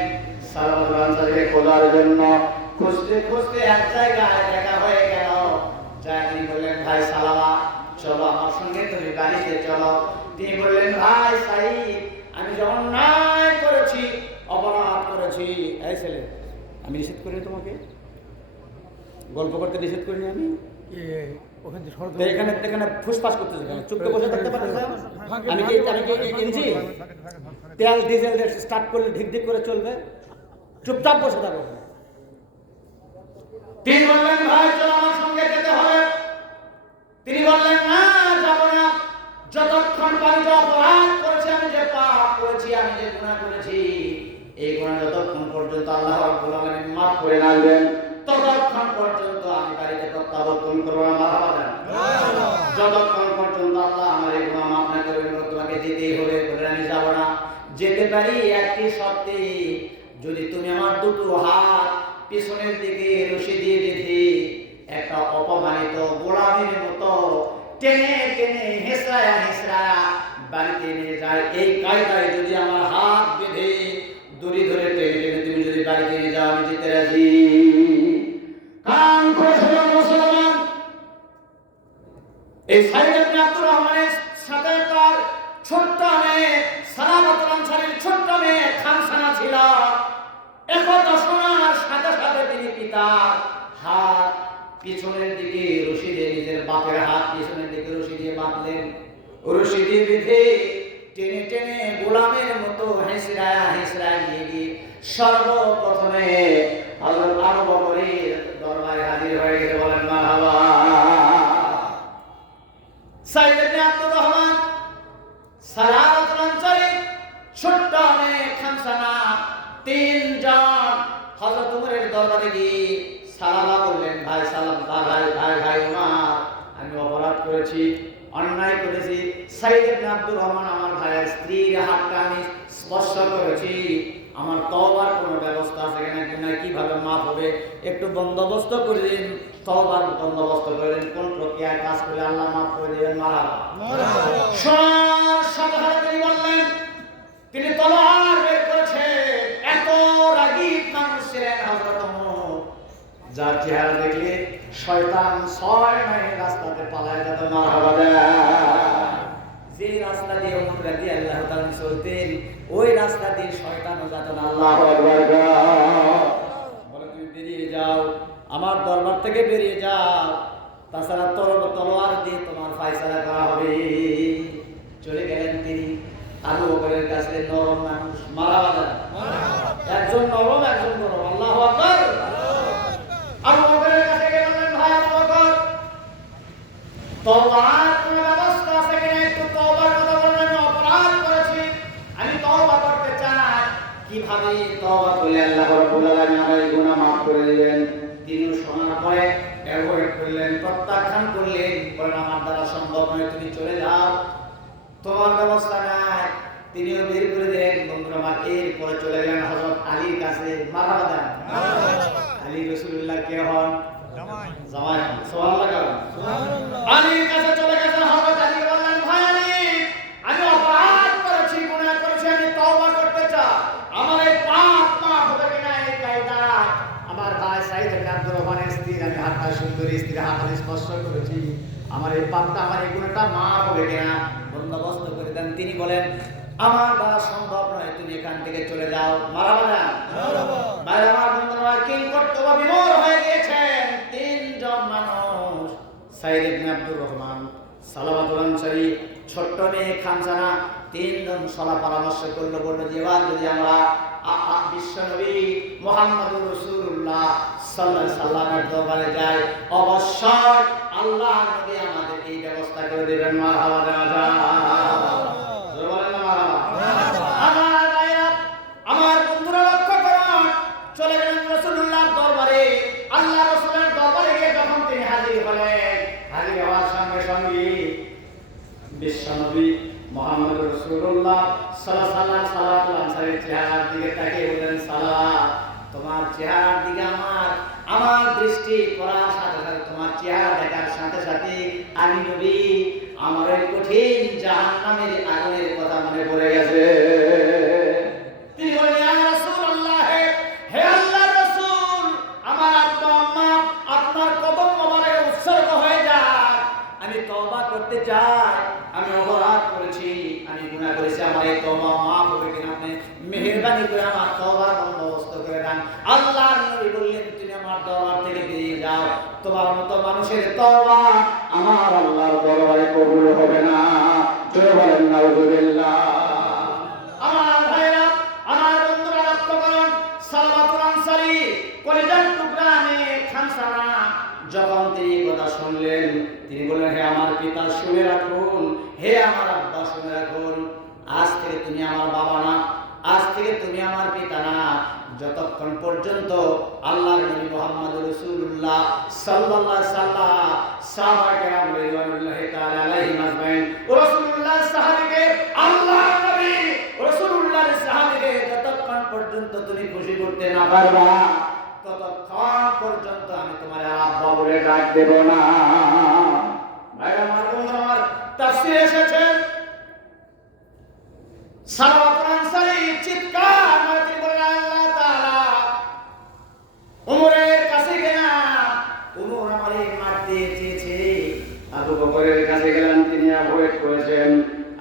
সালাবাতুল আনসারীকে খোঁজার জন্য। খুঁজতে খুঁজতে এক জায়গায় দেখা হয়ে গেল। তিনি বললেন, ভাই সালাবা, চলো আমার সঙ্গে, তুমি বাড়িতে চলো। তিনি বললেন, ভাই সাইদ, আমি যে অন্যায় করেছি, অপরাধ করেছি। এই ছেলে, আমি নিষেধ করিনি তোমাকে, গল্প করতে নিষেধ করিনি আমি? ওখানে তো এখানে এখানে ফুসফাস করতেছে কেন? চুপকে বসে থাকতে পারতেছ? আমি কি এনেছি? তেল ডিজেল স্টার্ট করলে ধিক ধিক করে চলবে? চুপচাপ বসে থাকো। তিনি বললেন, ভাই চলো আমার সঙ্গে যেতে হবে। তিনি বললেন, না যাব না, যতক্ষণ পর্যন্ত অপরাধ করেছি, আমি যে পাপ করেছি, আমি যে গুনাহ করেছি, এই গুনাহ যতক্ষণ পর্যন্ত আল্লাহ রাব্বুল আলামিন মাফ করে না দেন, ততক্ষণ পর্যন্ত আমি বাড়িতে প্রত্যাবর্তন করব না। মারহাবা। যতক্ষণ পর্যন্ত আল্লাহ আমার এই গুনাহ মাফ না করবেন, তোমাকে যেতেই হবে। বলে আমি যাব না। যেতে পারি একটি শর্তে, যদি তুমি আমার দুটো হাত পিছনের দিকে রশি দিয়ে বেঁধে একটা অপমানিত গোলামের মতো টেনে টেনে হেসরায়া হেসরায়া বাড়িতে নিয়ে যায়। এই কায়দায় যদি আমার হাত বেঁধে দড়ি ধরে টেনে টেনে তুমি যদি বাড়িতে নিয়ে যাও, আমি যেতে রাজি। কান খুলে শোনো মুসলমান, এই সাইদ ইবনে আব্দুর রহমানের সাথে তার ছোট্ট মেয়ে সালামাতুল আনসারীর ছোট্ট মেয়ে খানসানা ছিল। একথা শোনার সাথে সাথে তিনি পিতার হাত পিছনের দিকে রশি দিয়ে, নিজের বাপের হাত পিছনের দিকে রশি দিয়ে বাঁধলেন। রশি দিয়ে বেঁধে টেনে টেনে গোলামের মতো হেসরায়া হেসরায়া নিয়ে গিয়ে সর্বপ্রথমে হযরত আবু বকরের দরবারে হাজির হয়ে গেছে। বলেন মারহাবা। সাইদ ইবনে আব্দুর রহমান, সালামাতুল আনসারী, ছোট্ট মেয়ে খানসানা, তিনজন হযরত ওমরের দরবারে গিয়ে সালামা করলেন। ভাই সালাম, ভাই ভাই ভাই ওমর, আমি অপরাধ করেছি, অন্যায় করেছি। সাইদ ইবনে আব্দুর রহমান, আমার ভাইয়ের স্ত্রীর হাতটা আমি স্পর্শ করেছি, আমার তওবার কোনো ব্যবস্থা আছে কিনা, কিভাবে মাফ হবে একটু বন্দোবস্ত করে দিন। তওবার বন্দোবস্ত করে দিন, কোন প্রক্রিয়ায় কাজ করলে আল্লাহ মাফ করে দিবেন। মারহাবা। শোনার সাথে সাথে তিনি বললেন, তিনি তলোয়ার বের করেছে। এত রাগী মানুষ ছিলেন হযরত ওমর, যার চেহারা দেখলে শয়তান 6 মাইল রাস্তাতে পালায় যেত। মারহাবা। যে রাস্তা দিয়ে ওমর রাদিয়াল্লাহু তাআলা চলতেন, ওই রাস্তা দিয়ে শয়তানও যেত না। আল্লাহু আকবার। বলে তুমি বেরিয়ে যাও, আমার দরবার থেকে বেরিয়ে যাও, তাছাড়া তলোয়ার দিয়ে তোমার ফায়সালা করা হবে। চলে গেলেন তিনি। আবু বকরের কাছে নরম মানুষ। মারহাবা। একজন নরম, একজন নরম। আল্লাহু আকবার। আবু বকরের কাছে গেলেন, ভাই আবু বকর, তওবার কোনো ব্যবস্থা আছে কিনা, একটু তওবার কথা বলবেন। আমি অপরাধ করেছি, আমি তওবা করতে চাই, কিভাবে তওবা করলে আল্লাহ রাব্বুল আলামিন আমার গুনাহ মাফ করে দিবেন। তিনি শোনার পরে অ্যাভয়েড করলেন, প্রত্যাখ্যান করলেন। বলেন আমার দ্বারা সম্ভব নয়, তুমি চলে যাও, তোমার ব্যবস্থা নাই। তিনিও বের করে দিলেন। বন্ধুরা আমার, এরপরে চলে গেলেন হযরত আলীর কাছে। মারহাবা। আলী রাসূলুল্লাহ কে হন? জামাই হন। সুবহানাল্লাহ। আলীর কাছে চলে গেছেন। হযরত আলী বললেন, ভাই আলী, আমি অপরাধ করেছি, গুনাহ করেছি, আমি তওবা করতে চাই, আমার এই পাপ মাফ হবে কিনা এই কায়দা। আমার ভাই সাইদ ইবনে আব্দুর রহমানের স্ত্রী, আমি হাতটা সুন্দরী স্ত্রীর হাত আমি স্পর্শ করেছি, আমার এই পাপটা, আমার এই গুনাহটা মাফ হবে কিনা বন্দোবস্ত করে দেন। তিনি বলেন, আমার দ্বারা সম্ভব নয়, তুমি এখান থেকে চলে যাও। মারহাবা। ভাই আমার বন্ধুরা, কিং কর্তব্য বিমূঢ় হয়ে গিয়েছেন। তিনজন মানুষ, সাইদ ইবনে আব্দুর রহমান, সালামাতুল আনসারী, ছোট্ট মেয়ে খানসানা, তিনজন সলা পরামর্শ করলো। বলল যে এবার যদি আমরা বিশ্বনবী মুহাম্মদুর রাসূলুল্লাহ সাল্লাল্লাহু আলাইহি সাল্লামের দরবারে যাই, অবশ্যই আল্লাহ নবী আমাদের এই ব্যবস্থা করে দেবেন। মারহাবা। আমার ভাইরা, আমার বন্ধুরা, লক্ষ্য করুন, চলে গেলেন রাসূলুল্লাহর দরবারে। আল্লাহ রাসূলের দরবারে গিয়ে যখন তিনি হাজির হলেন, হাজির হওয়ার সঙ্গে সঙ্গে বিশ্বনবী মুহাম্মদ রাসূলুল্লাহ সাল্লাল্লাহু আলাইহি ওয়াসাল্লামের চেহারার দিকে তাকিয়ে বললেন, সালাত, তোমার চেহারার দিকে আমার দৃষ্টি পড়ার সাথে সাথে, তোমার চেহারা দেখার সাথে সাথে আমি নবী, আমার এই কঠিন জাহান্নামের আগুনের কথা মনে পড়ে গেছে। তিনি বলেন, ইয়া রাসূলুল্লাহ, হে আল্লাহর রাসূল, আমার আব্বা আম্মা আপনার কদম মোবারকে উৎসর্গ হয়ে যাক, আমি তওবা করতে চাই, আমি অপরাধ করেছি, আমি গুনাহ করেছি, আমার এই তওবা মাফ হবে কিনা আপনি মেহেরবানি করে আমার তওবার বন্দোবস্ত করে দেন। আল্লাহর নবী বললেন, তুমি আমার দরবার থেকে বেরিয়ে যাও, তোমার মতো মানুষের তওবা আমার আল্লাহর দরবারে কবুল হবে না। জোরে বলেন নাউযুবিল্লাহ। আমার ভাইরা, আমার বন্ধুরা লক্ষ্য করুন, সালাবাতুল আনসারী কলিজার টুকরা মেয়ে খানসানা যখন তিনি কথা শুনলেন, তিনি বললেন, হে আমার পিতা শুনে রাখুন, হে আমার আব্বা শুনে রাখুন, আজ থেকে তুমি আমার বাবা না, আজ থেকে তুমি আমার পিতা না, যতক্ষণ পর্যন্ত আল্লাহর নবী মুহাম্মদ রাসূলুল্লাহ সাল্লাল্লাহু আলাইহি সাল্লাম সাহাবা কেরাম রাদিয়াল্লাহু তাআলা আলাইহিম আজমাইন ও রাসূলুল্লাহ সাহাবীকে আল্লাহর নবী রাসূলুল্লাহর সাহাবীকে যতক্ষণ পর্যন্ত তুমি খুশি করতে না পারবা, ততক্ষণ পর্যন্ত আমি তোমার আব্বা বলে ডাক দেব না। ভাইরা আমার বন্ধুরা, আমার তাফসীরে এসেছে সালাবাতুল আনসারী চিৎকার করে তিনি বললেন, আল্লাহ তাআলা উমরের কাছে গেলাম, উমর আমারে মারতে চেয়েছে, আবু বকরের কাছে গেলাম, তিনি অ্যাভয়েড করেছেন,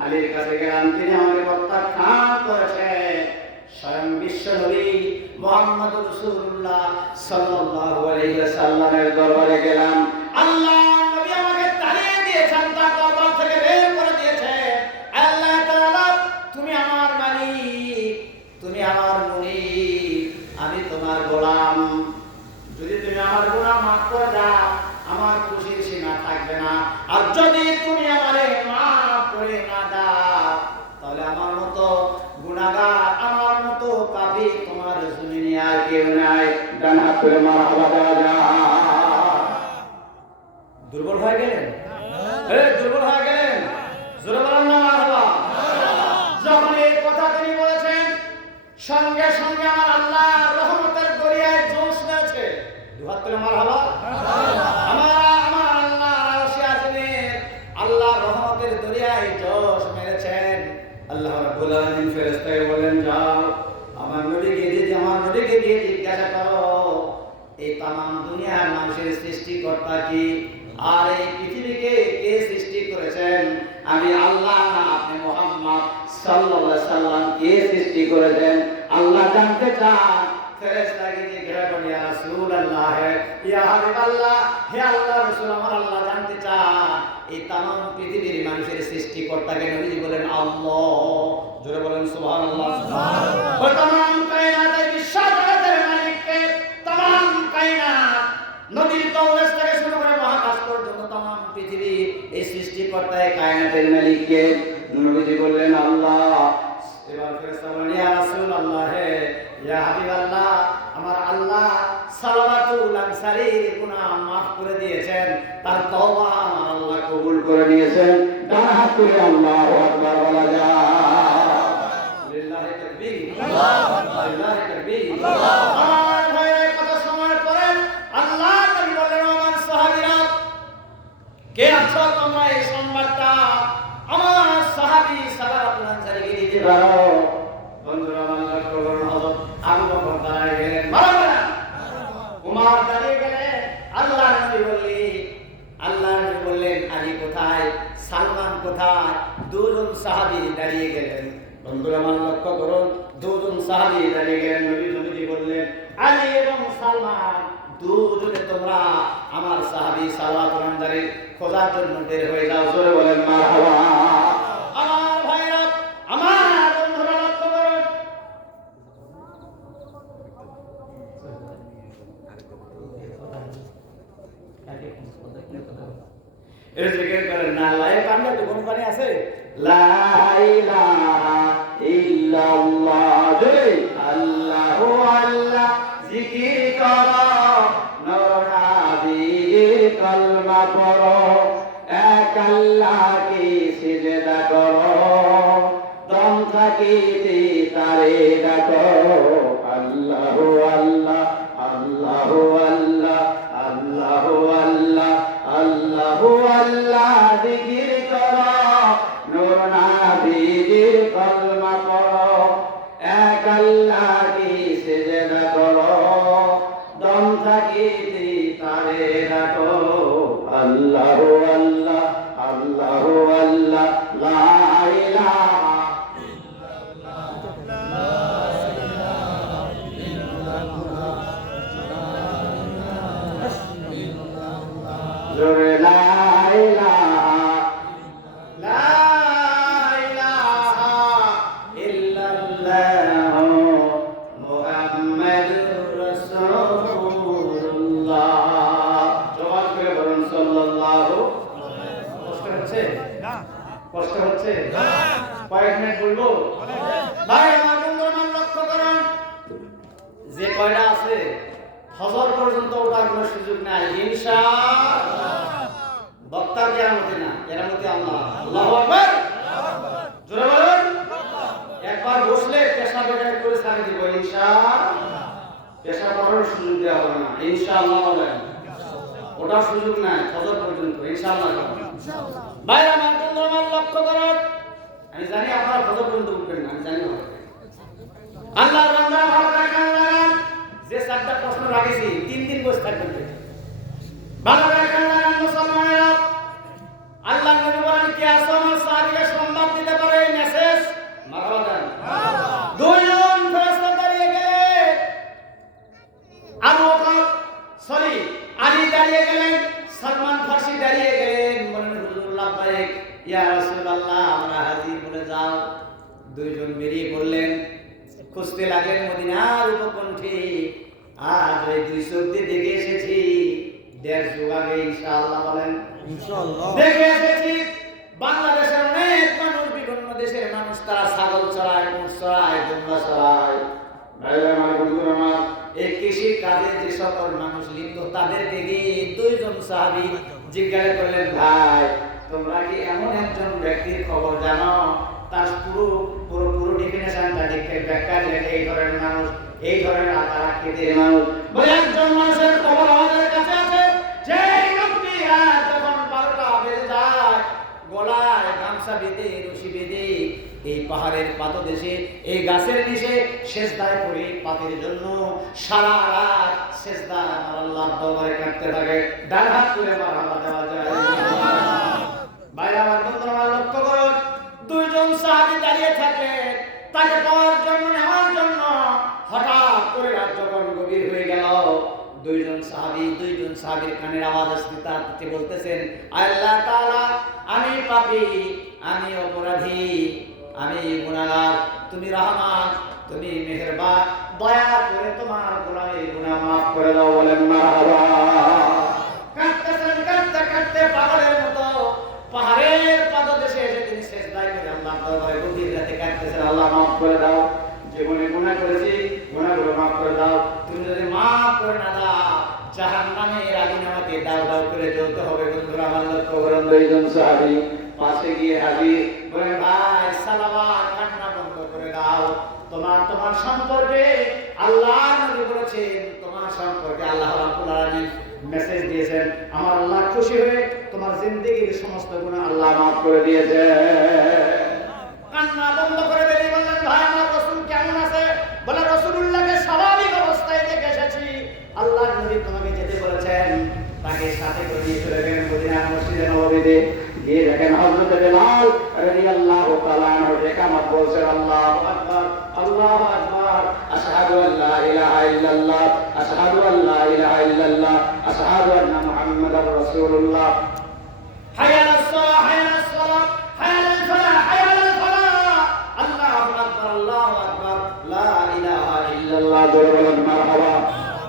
আলীর কাছে গেলাম, তিনি আমাকে প্রত্যাখ্যান করেছেন, স্বয়ং বিশ্ব নবী মুহাম্মদ রাসূলুল্লাহ সাল্লাল্লাহু আলাইহি ওয়াসাল্লামের দরবারে গেলাম, আল্লাহ নবী আমাকে তাড়িয়ে দিয়েছেন, তার দরবার থেকে বের করে দিয়েছেন। আল্লাহ তাআলা তুমি আমার মালিক, তুমি আমার মুনিব, আমি তোমার গোলাম, যদি তুমি আমার গুনাহ মাফ করে দাও আমার খুশির সীমা থাকবে না, আর যদি তুমি আমারে মাফ করে না দাও তাহলে আমার মতো গুনাহগার, আমার মতো পাপী তোমার জমিনে আর কেউ নাই। ডান হাত তুলে মারহাবা দেওয়া যায়। দুর্বল হয়ে গেলেন? দুর্বল হয়ে গেলেন? জোরে বলেন না মারহাবা। যখন এই কথা তিনি বলেছেন, সঙ্গে সঙ্গে আমার আল্লাহ রহমতের দরিয়ায় জোশ নিয়েছে। দুহাত তুলে মারহাবা। আমার আল্লাহ আরশে আজিমের আল্লাহ রহমতের দরিয়ায় জোশ মেরেছেন। আল্লাহ রাব্বুল আলামিন ফেরেশতাকে বলেন, যাও আমার নবীকে দিয়ে জিজ্ঞাসা করো এই তামাম দুনিয়ার মানুষের সৃষ্টিকর্তা কি, আর এই পৃথিবীকে কে সৃষ্টি করেছেন? আমি আল্লাহ না আপনি মুহাম্মদ সাল্লাল্লাহু আলাইহি সাল্লাম কে সৃষ্টি করেছেন আল্লাহ জানতে চান। ফেরেশতাকে জিজ্ঞাসা করেন, ইয়া রাসূলুল্লাহ, ইয়া হাবিবাল্লাহ, হে আল্লাহর রাসূল, আমার আল্লাহ জানতে চান এই তামাম পৃথিবীর মানুষের সৃষ্টিকর্তাকে। নবীজি বলেন, আল্লাহ। জোরে বলেন সুবহানাল্লাহ। সুবহানাল্লাহ। ওই তামাম কায়নাতের বিশ্বজগতের মালিককে, তামাম কায়নাত নদীর তলদেশ থেকে শুরু করে মহাকাশ পর্যন্ত তামাম পৃথিবী এই সৃষ্টিকর্তায় কায়নাতের মালিককে। নবীজি বললেন, আল্লাহ। এবার ফেরেশতা বলেন, ইয়া রাসূলুল্লাহ, ইয়া হাবিবাল্লাহ, আমার আল্লাহ সালাবাতুল আনসারীর গুনাহ মাফ করে দিয়েছেন, তার তওবা আমার আল্লাহ কবুল করে নিয়েছেন। ডান হাত তুলে আল্লাহু আকবার বলা যায়। লিল্লাহি তাকবীর, আল্লাহু আকবার, লিল্লাহি তাকবীর। আমার ভাইরা কথা শোনার পরে আল্লাহ নবী বললেন, আমার সাহাবীরা কে আছো তোমরা এই সংবাদটা আমার সাহাবী সালাবাতুল আনসারীকে দিতে পারো? বন্ধুরা আমার লক্ষ্য করুন, হযরত আবু বকর দাঁড়িয়ে গেলেন, মারহাবা। উমর দাঁড়িয়ে গেলেন। আল্লাহ নবী বললেন, আলী কোথায়, সালমান কোথায়? দুজন সাহাবী দাঁড়িয়ে গেলেন। বন্ধুরা আমার লক্ষ্য করুন, দুজন সাহাবী দাঁড়িয়ে গেলেন। নবীজি বললেন, আলী এবং সালমান দুজনে তোমরা আমার সাহাবী সালাবাতুল আনসারী খোঁজার জন্য বের হয়ে যাও। জোরে বলেন মারহাবা। আমার ভাইরা, আমার বন্ধুরা লক্ষ্য করুন, এর জিকির করেন না, লাই পান্ডা তো কোন পানি আছে? লা ইলাহা ইল্লাল্লাহ। জয় আল্লাহু আল্লাহ জিকির করো, নূর নবীর কলমা পড়ো, এক আল্লাহকে সিজদা করো, দম থাকিতে তারে ডাকো। আল্লাহু আল্লাহ, আল্লাহু আল্লাহ, আল্লাহু আল্লাহ, আল্লাহু আল্লাহ জিকির করো, নূর নবীর কলমা পড়ো, এক আল্লাহকে সিজদা করো, দম থাকিতে তারে ডাকো। আল্লাহু আল্লাহ, আল্লাহু আল্লাহ, লা ইলাহা ইল্লাল্লাহ। হচ্ছে? কষ্ট হচ্ছে? কয়েক মিনিট বলবো? ভাই আমার বন্ধু আমার লক্ষ্য করুন, যে কয়টা আছে ফজর পর্যন্ত ওঠার কোনো সুযোগ নাই ইনশাআল্লাহ। বক্তার কেরামতি না, কেরামতি আল্লাহ। আল্লাহু আকবার। জোরে বলুন। একবার বসলে পেশা বেকার করে ছাড়ে দিব ইনশাআল্লাহ। পেশা করার সুযোগ দেওয়া হবে না ইনশাআল্লাহ বলেন। ওটার সুযোগ নাই ফজর পর্যন্ত ইনশাআল্লাহ। ভাই আমার বন্ধু আমার লক্ষ্য করুন, আমি জানি আপনারা ফজর পর্যন্ত উঠবেন না, আমি জানি না। আল্লাহর বান্দা ভালো করে কান লাগান, যে চারটা প্রশ্ন রাখেছি 3 দিন বসে থাকবেন। ভালো করে কান লাগান মুসলমানেরা। আল্লাহ নবী বলেন কে আছে আমার সাহাবীকে সংবাদ দিতে পারে এই মেসেজ? মারহাবা দেন। দুইজন ফেরেশতা দাঁড়িয়ে গেলেন, আলী দাঁড়িয়ে গেলেন, সালমান ফারসি দাঁড়িয়ে গেলেন। বলেন হুজুর লাব্বাইক ইয়া রাসূলুল্লাহ, আমরা হাজির বলে যাও। দুইজন বেরিয়ে পড়লেন, খুঁজতে লাগলেন মদিনার উপকণ্ঠে। আজ ওই দুই চোখ দিয়ে দেখে এসেছি 1.5 যুগ আগে ইনশাআল্লাহ বলেন ইনশাআল্লাহ দেখে এসেছি। বাংলাদেশের অনেক মানুষ, বিভিন্ন দেশের মানুষ, তারা ছাগল চড়ায়, মোষ চড়ায়, দুম্বা চড়ায়। ভাইরা আমার বন্ধুরা আমার, এই কৃষি কাজে যে সকল মানুষ লিপ্ত তাদেরকে গিয়ে দুইজন সাহাবী জিজ্ঞাসা করলেন, ভাই তোমরা কি এমন একজন ব্যক্তির খবর জানো তার পুরো ডেফিনেশনটা দেখে ব্যাখ্যা দিলেন, এই ধরনের মানুষ, এই ধরনের আকার আকৃতির মানুষ। বলে একজন মানুষের খবর আমাদের কাছে আছে, যে ব্যক্তি যখন 12টা বেজে যায় গলায় গামছা বেঁধে রশি বেঁধে এই পাহাড়ের পাদদেশে এই গাছের নিচে সেজদায় পড়ে পাপের জন্য সারা রাত সেজদা আমার আল্লাহর দরবারে কাটতে থাকে। ডান হাত তুলে মারহাবা দেওয়া যায়। ভাইরা আমার বন্ধুরা আমার লক্ষ্য করুন, দুইজন সাহাবী দাঁড়িয়ে থাকে তাকে পাওয়ার জন্য, নেওয়ার জন্য। হঠাৎ করে রাত যখন গভীর হয়ে গেল, দুইজন সাহাবীর কানের আওয়াজ আসতে তাতে বলতেছেন, আল্লাহ তাআলা আমি পাপী, আমি অপরাধী, আমি গুনাহগার, তুমি রহমান, তুমি মেহেরবান, দয়া করে তোমার গোলামের গুনাহ মাফ করে দাও। বলেন মারহাবা। কাঁদতেছেন, কাঁদতে কাঁদতে পাগলের মতো পাহাড়ের পাদদেশে এসে তিনি সেজদায় করে আল্লাহর দরবারে গভীর রাতে কাঁদতেছেন, আল্লাহ মাফ করে দাও, জীবনে গুনাহ করেছি, গুনাহগুলো মাফ করে দাও। তুমি যদি মাফ করে না দাও জাহান্নামের আগুনে আমাকে দাও দাও করে জ্বলতে হবে। বন্ধুরা আমার লক্ষ্য করুন, দুইজন সাহাবী পাশে গিয়ে হাজির। বলে ভাই সালাওয়াত, কান্না বন্ধ করে দাও। তোমার সম্পর্কে আল্লাহ নবী বলেছেন, তোমার সম্পর্কে আল্লাহ রাব্বুল আলামিন মেসেজ দিয়েছেন, আমার আল্লাহ খুশি হয়ে তোমার জিন্দেগীর সমস্ত গুনাহ আল্লাহ মাফ করে দিয়েছে। কান্না বন্ধ করে বেরিয়ে বললেন, ভাই আমার রাসূল কেমন আছে? বলে রাসূলুল্লাহকে স্বাভাবিক অবস্থায় দেখে এসেছি। আল্লাহ নবী তোমাকে যেতে বলেছেন। তাকে সাথে করে নিয়ে চলে গেলেন মদিনার মসজিদে নববীতে। গিয়ে দেখেন হযরত বেলাল রাদিয়াল্লাহু তাআলা আনহু ইকামত বলছেন, আল্লাহু আকবার, আল্লাহু আকবার, আশহাদু আল্লা ইলাহা ইল্লাল্লাহ, আশহাদু আল্লা ইলাহা ইল্লাল্লাহ, আশহাদু আন্না মুহাম্মাদার রাসূলুল্লাহ। হাইয়া আলাস সালাহ, হাইয়া আলাস সালাহ, হাইয়া আলাল ফালাহ, হাইয়া আলাল ফালাহ। আল্লাহু আকবার, আল্লাহু আকবার, লা ইলাহা ইল্লাল্লাহ। জোরে বলেন মারহাবা।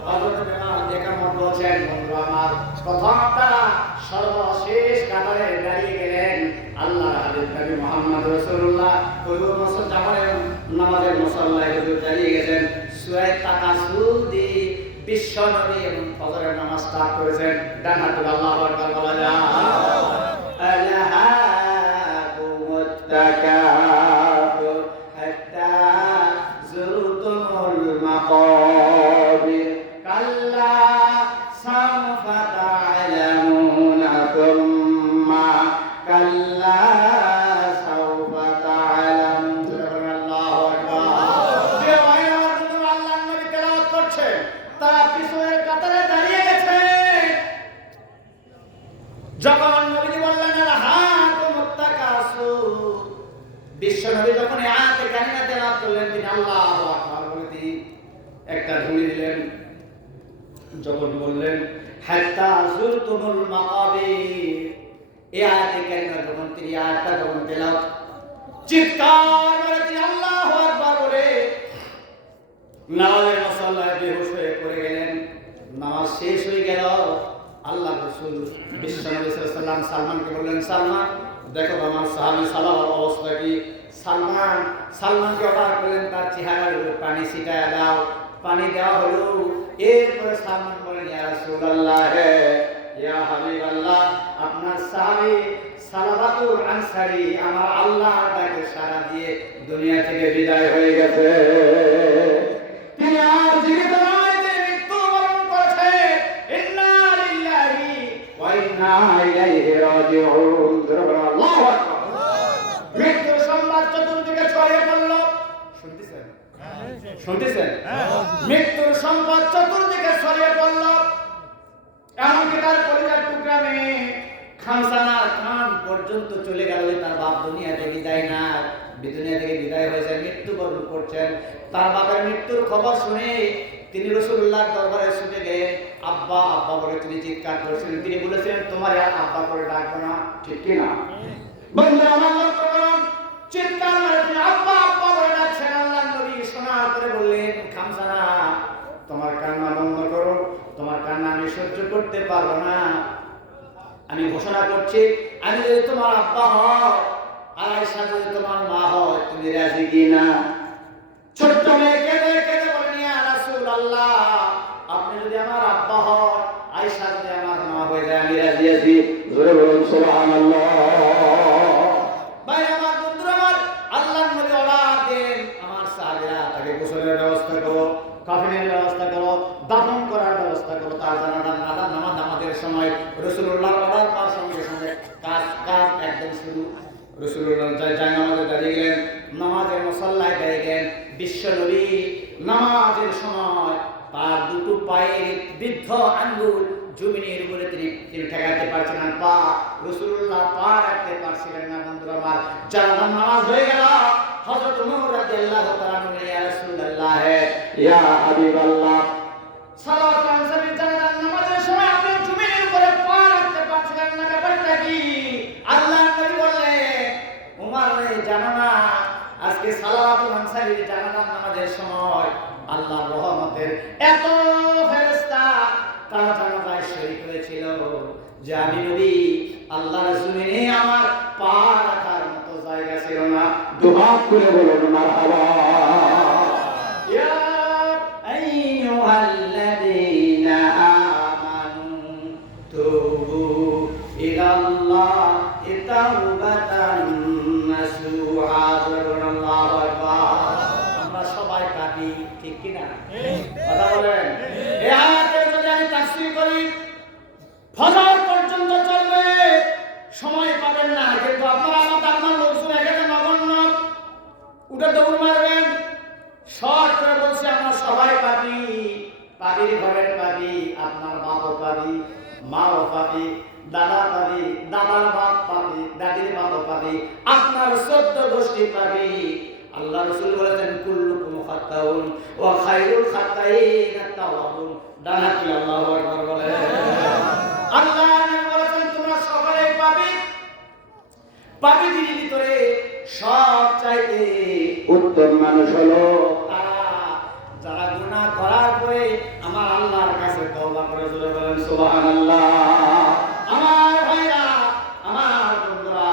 হযরত বেলাল ইকামত বলছেন। বন্ধু আমার, প্রথম তারা সর্বশেষ কাতারে দাঁড়িয়ে গেলেন আল্লাহর হাবিব নবী মুহাম্মদ রাসূলুল্লাহ। হুজুর মসজিদ জামাতের নামাজের মুসাল্লায় হুজুর দাঁড়িয়ে গেছেন। সূরা তাকাসুর দিয়ে বিশ্ব নবী এবং ফজরের নামাজ স্টার্ট করেছেন। ডান হাত তুলে আল্লাহু আকবার বলা যায়। আলহাকুমুত তাকাসুর হাত্তা যুরতুমুল মাকাবির কাল্লা সাওফা তা'লামুনা সুম্মা কাল্লা সাওফা তা'লামুন। আল্লাহু আকবার। যে ভাইরা আল্লাহর নবী তেলাওয়াত করছে তারা পিছনের কাতারে দাঁড়িয়ে গেছে। যখন নবী বললেন আলহাকুমুত তাকাসুর, বিশ্ব নবী যখন এই আয়াতে কারিমা তেলাওয়াত করলেন, তিনি আল্লাহু আকবার বলে তিনি একটা ধ্বনি দিলেন। যখন বললেন হাত্তা যুরতুমুল মাকাবির, এই আয়াতে কারিমা যখন তিনি আয়াতটা যখন তেলাওয়াত চিৎকার করে তিনি আল্লাহু আকবার বলে নামাজের মুসাল্লায় বেহুশ হয়ে পড়ে গেলেন। নামাজ শেষ হয়ে গেল। আল্লাহ রাসূল বিশ্বনবী সাল্লাল্লাহু আলাইহি ওয়াসাল্লাম সালমানকে বললেন, সালমান দেখো আমার সাহাবী সালাবার অবস্থা কি। সালমানকে অর্ডার করলেন তার চেহারার উপরে পানি ছিটায় দাও। পানি দেওয়া হলো। এরপরে সালমান বলেন, ইয়া রাসূলুল্লাহ, ইয়া হাবিবাল্লাহ, আপনার সাহাবী সালাবাতুল আনসারী আমার আল্লাহর ডাকে সাড়া দিয়ে দুনিয়া থেকে বিদায় হয়ে গেছে। তিনি আর জীবিত নয়, তিনি মৃত্যুবরণ করেছে। ইন্না লিল্লাহি ওয়া ইন্না ইলাইহি রাজিউন। আল্লাহু আকবার। মৃত্যুর সংবাদ চতুর্দিকে ছড়িয়ে পড়ল। শুনতেছেন? মৃত্যুর সংবাদ চতুর্দিকে ছড়িয়ে পড়ল। এমনকি তার পরিবার টুকরা মেয়ে খামসানার কান পর্যন্ত চলে গেল। তার বাপ দুনিয়া থেকে বিদায় হয়েছে, মৃত্যুবরণ করছেন। তার বাবার মৃত্যুর খবর শুনে তিনি রাসূলুল্লাহর দরবারে ছুটে গেলেন। আব্বা আব্বা বলে তিনি চিৎকার করছিলেন। তিনি বলেছেন, তোমার আর আব্বা করে ডাকবো না, ঠিক কি না? বন্ধুরা আমার লক্ষ্য করুন, চিৎকার করে তিনি আব্বা আব্বা বলে ডাকছেন। আল্লাহর নবী শোনার পরে বললেন, খামসানা তোমার কান্না বন্ধ করো, তোমার কান্না আমি সহ্য করতে পারবো না। আমি ঘোষণা করছি, আমি যদি তোমার আব্বা হয় আর আয়েশা যদি তোমার মা হয়, তুমি রাজি কি না? ছোট্ট মেয়ে কেঁদে কেঁদে বলেন, ইয়া রাসূলুল্লাহ, আপনি যদি আমার আব্বা হন, আয়েশা যদি আমার মা হয়ে যায়, আমি রাজি আছি। জোরে বলুন সুবহানাল্লাহ। ভাই আমার, বন্ধুরা আমার, আল্লাহর নবী অর্ডার দেন, আমার সাহাবীরা তাকে গোসলের ব্যবস্থা করো, কাফনের ব্যবস্থা করো, দাফন করার ব্যবস্থা করো। তার নামাজের সময় রাসূলুল্লাহর অর্ডার পাওয়ার সঙ্গে সঙ্গে কাজ একদম শুরু। রাসূলুল্লাহ যায় নামাজে দাঁড়িয়ে গেলেন, নামাজের মুসাল্লায় দাঁড়িয়ে গেলেন। বিশ্ব নবী নামাজের সময় তার দুটো পায়ের বৃদ্ধ আঙ্গুল জমিনের উপরে তিনি ঠেকাতে পারছিলেন না। পা রাসূলুল্লাহ পা রাখতে পারছিলেন না। বন্ধুরা আমার, জানাজার নামাজ হয়ে গেল। হযরত ওমর রাদিয়াল্লাহু তাআলা বলেন, ইয়া রাসূলুল্লাহ, ইয়া হাবিবাল্লাহ, সালাত আনসারীর জানাজার নামাজের সময় আপনি জমিনের উপরে পা রাখতে পারছিলেন না, ব্যাপারটা কি? আল্লাহর নবী বললেন, ওমর জানো না, আজকে সালাওয়াতুল আনসারীর জানাজার নামাজের সময় আল্লাহর রহমতের এত ফেরেশতা তার জানাজায় শরীক হয়েছিল যে আমি নবী আল্লাহর জমিনে আমার পা রাখার মতো জায়গা ছিল না। দোয়া করে বলুন মারহাবা। ইয়া আইয়ুহাল্লাযীনা আমানু তুবু ইলাল্লাহি তাওবাতান নাসুহা। আল্লাহু আকবার। আমরা সবাই পাপী, ঠিক কি না? কথা বলেন। এই আয়াতের যদি আমি তাফসীর করি, ফজর পর্যন্ত চলবে, সময় পাবেন না। কিন্তু আপনারা আমার লোকজন এখানে নগণ্য উঠে দৌড় মারবেন। শর্ট করে বলছে, আমরা সবাই পাপী, পাপীর ঘরের পাপী। আপনার বাপও পাপী, মাও পাপী, দাদা পাপী, দাদার বাপ পাপী, দাদির বাপও পাপী, আপনার 14 গোষ্ঠী পাপী। আল্লাহ রাসূল বলেছেন, কুল্লুকুম খাত্তাউন ওয়া খায়রুল খাত্তাইন আত-তাওয়াবুন। ডানাতি আল্লাহু আকবার বলেন। আল্লাহ বলেছেন, তোমরা সকলেই পাপী। পাপীদের ভিতরে সবচাইতে উত্তম মানুষ হলো তারা যারা গুনাহ করার পরে আমার আল্লাহর কাছে তওবা করে। জোরে বলেন সুবহানাল্লাহ। আমার ভাইরা, আমার বন্ধুরা,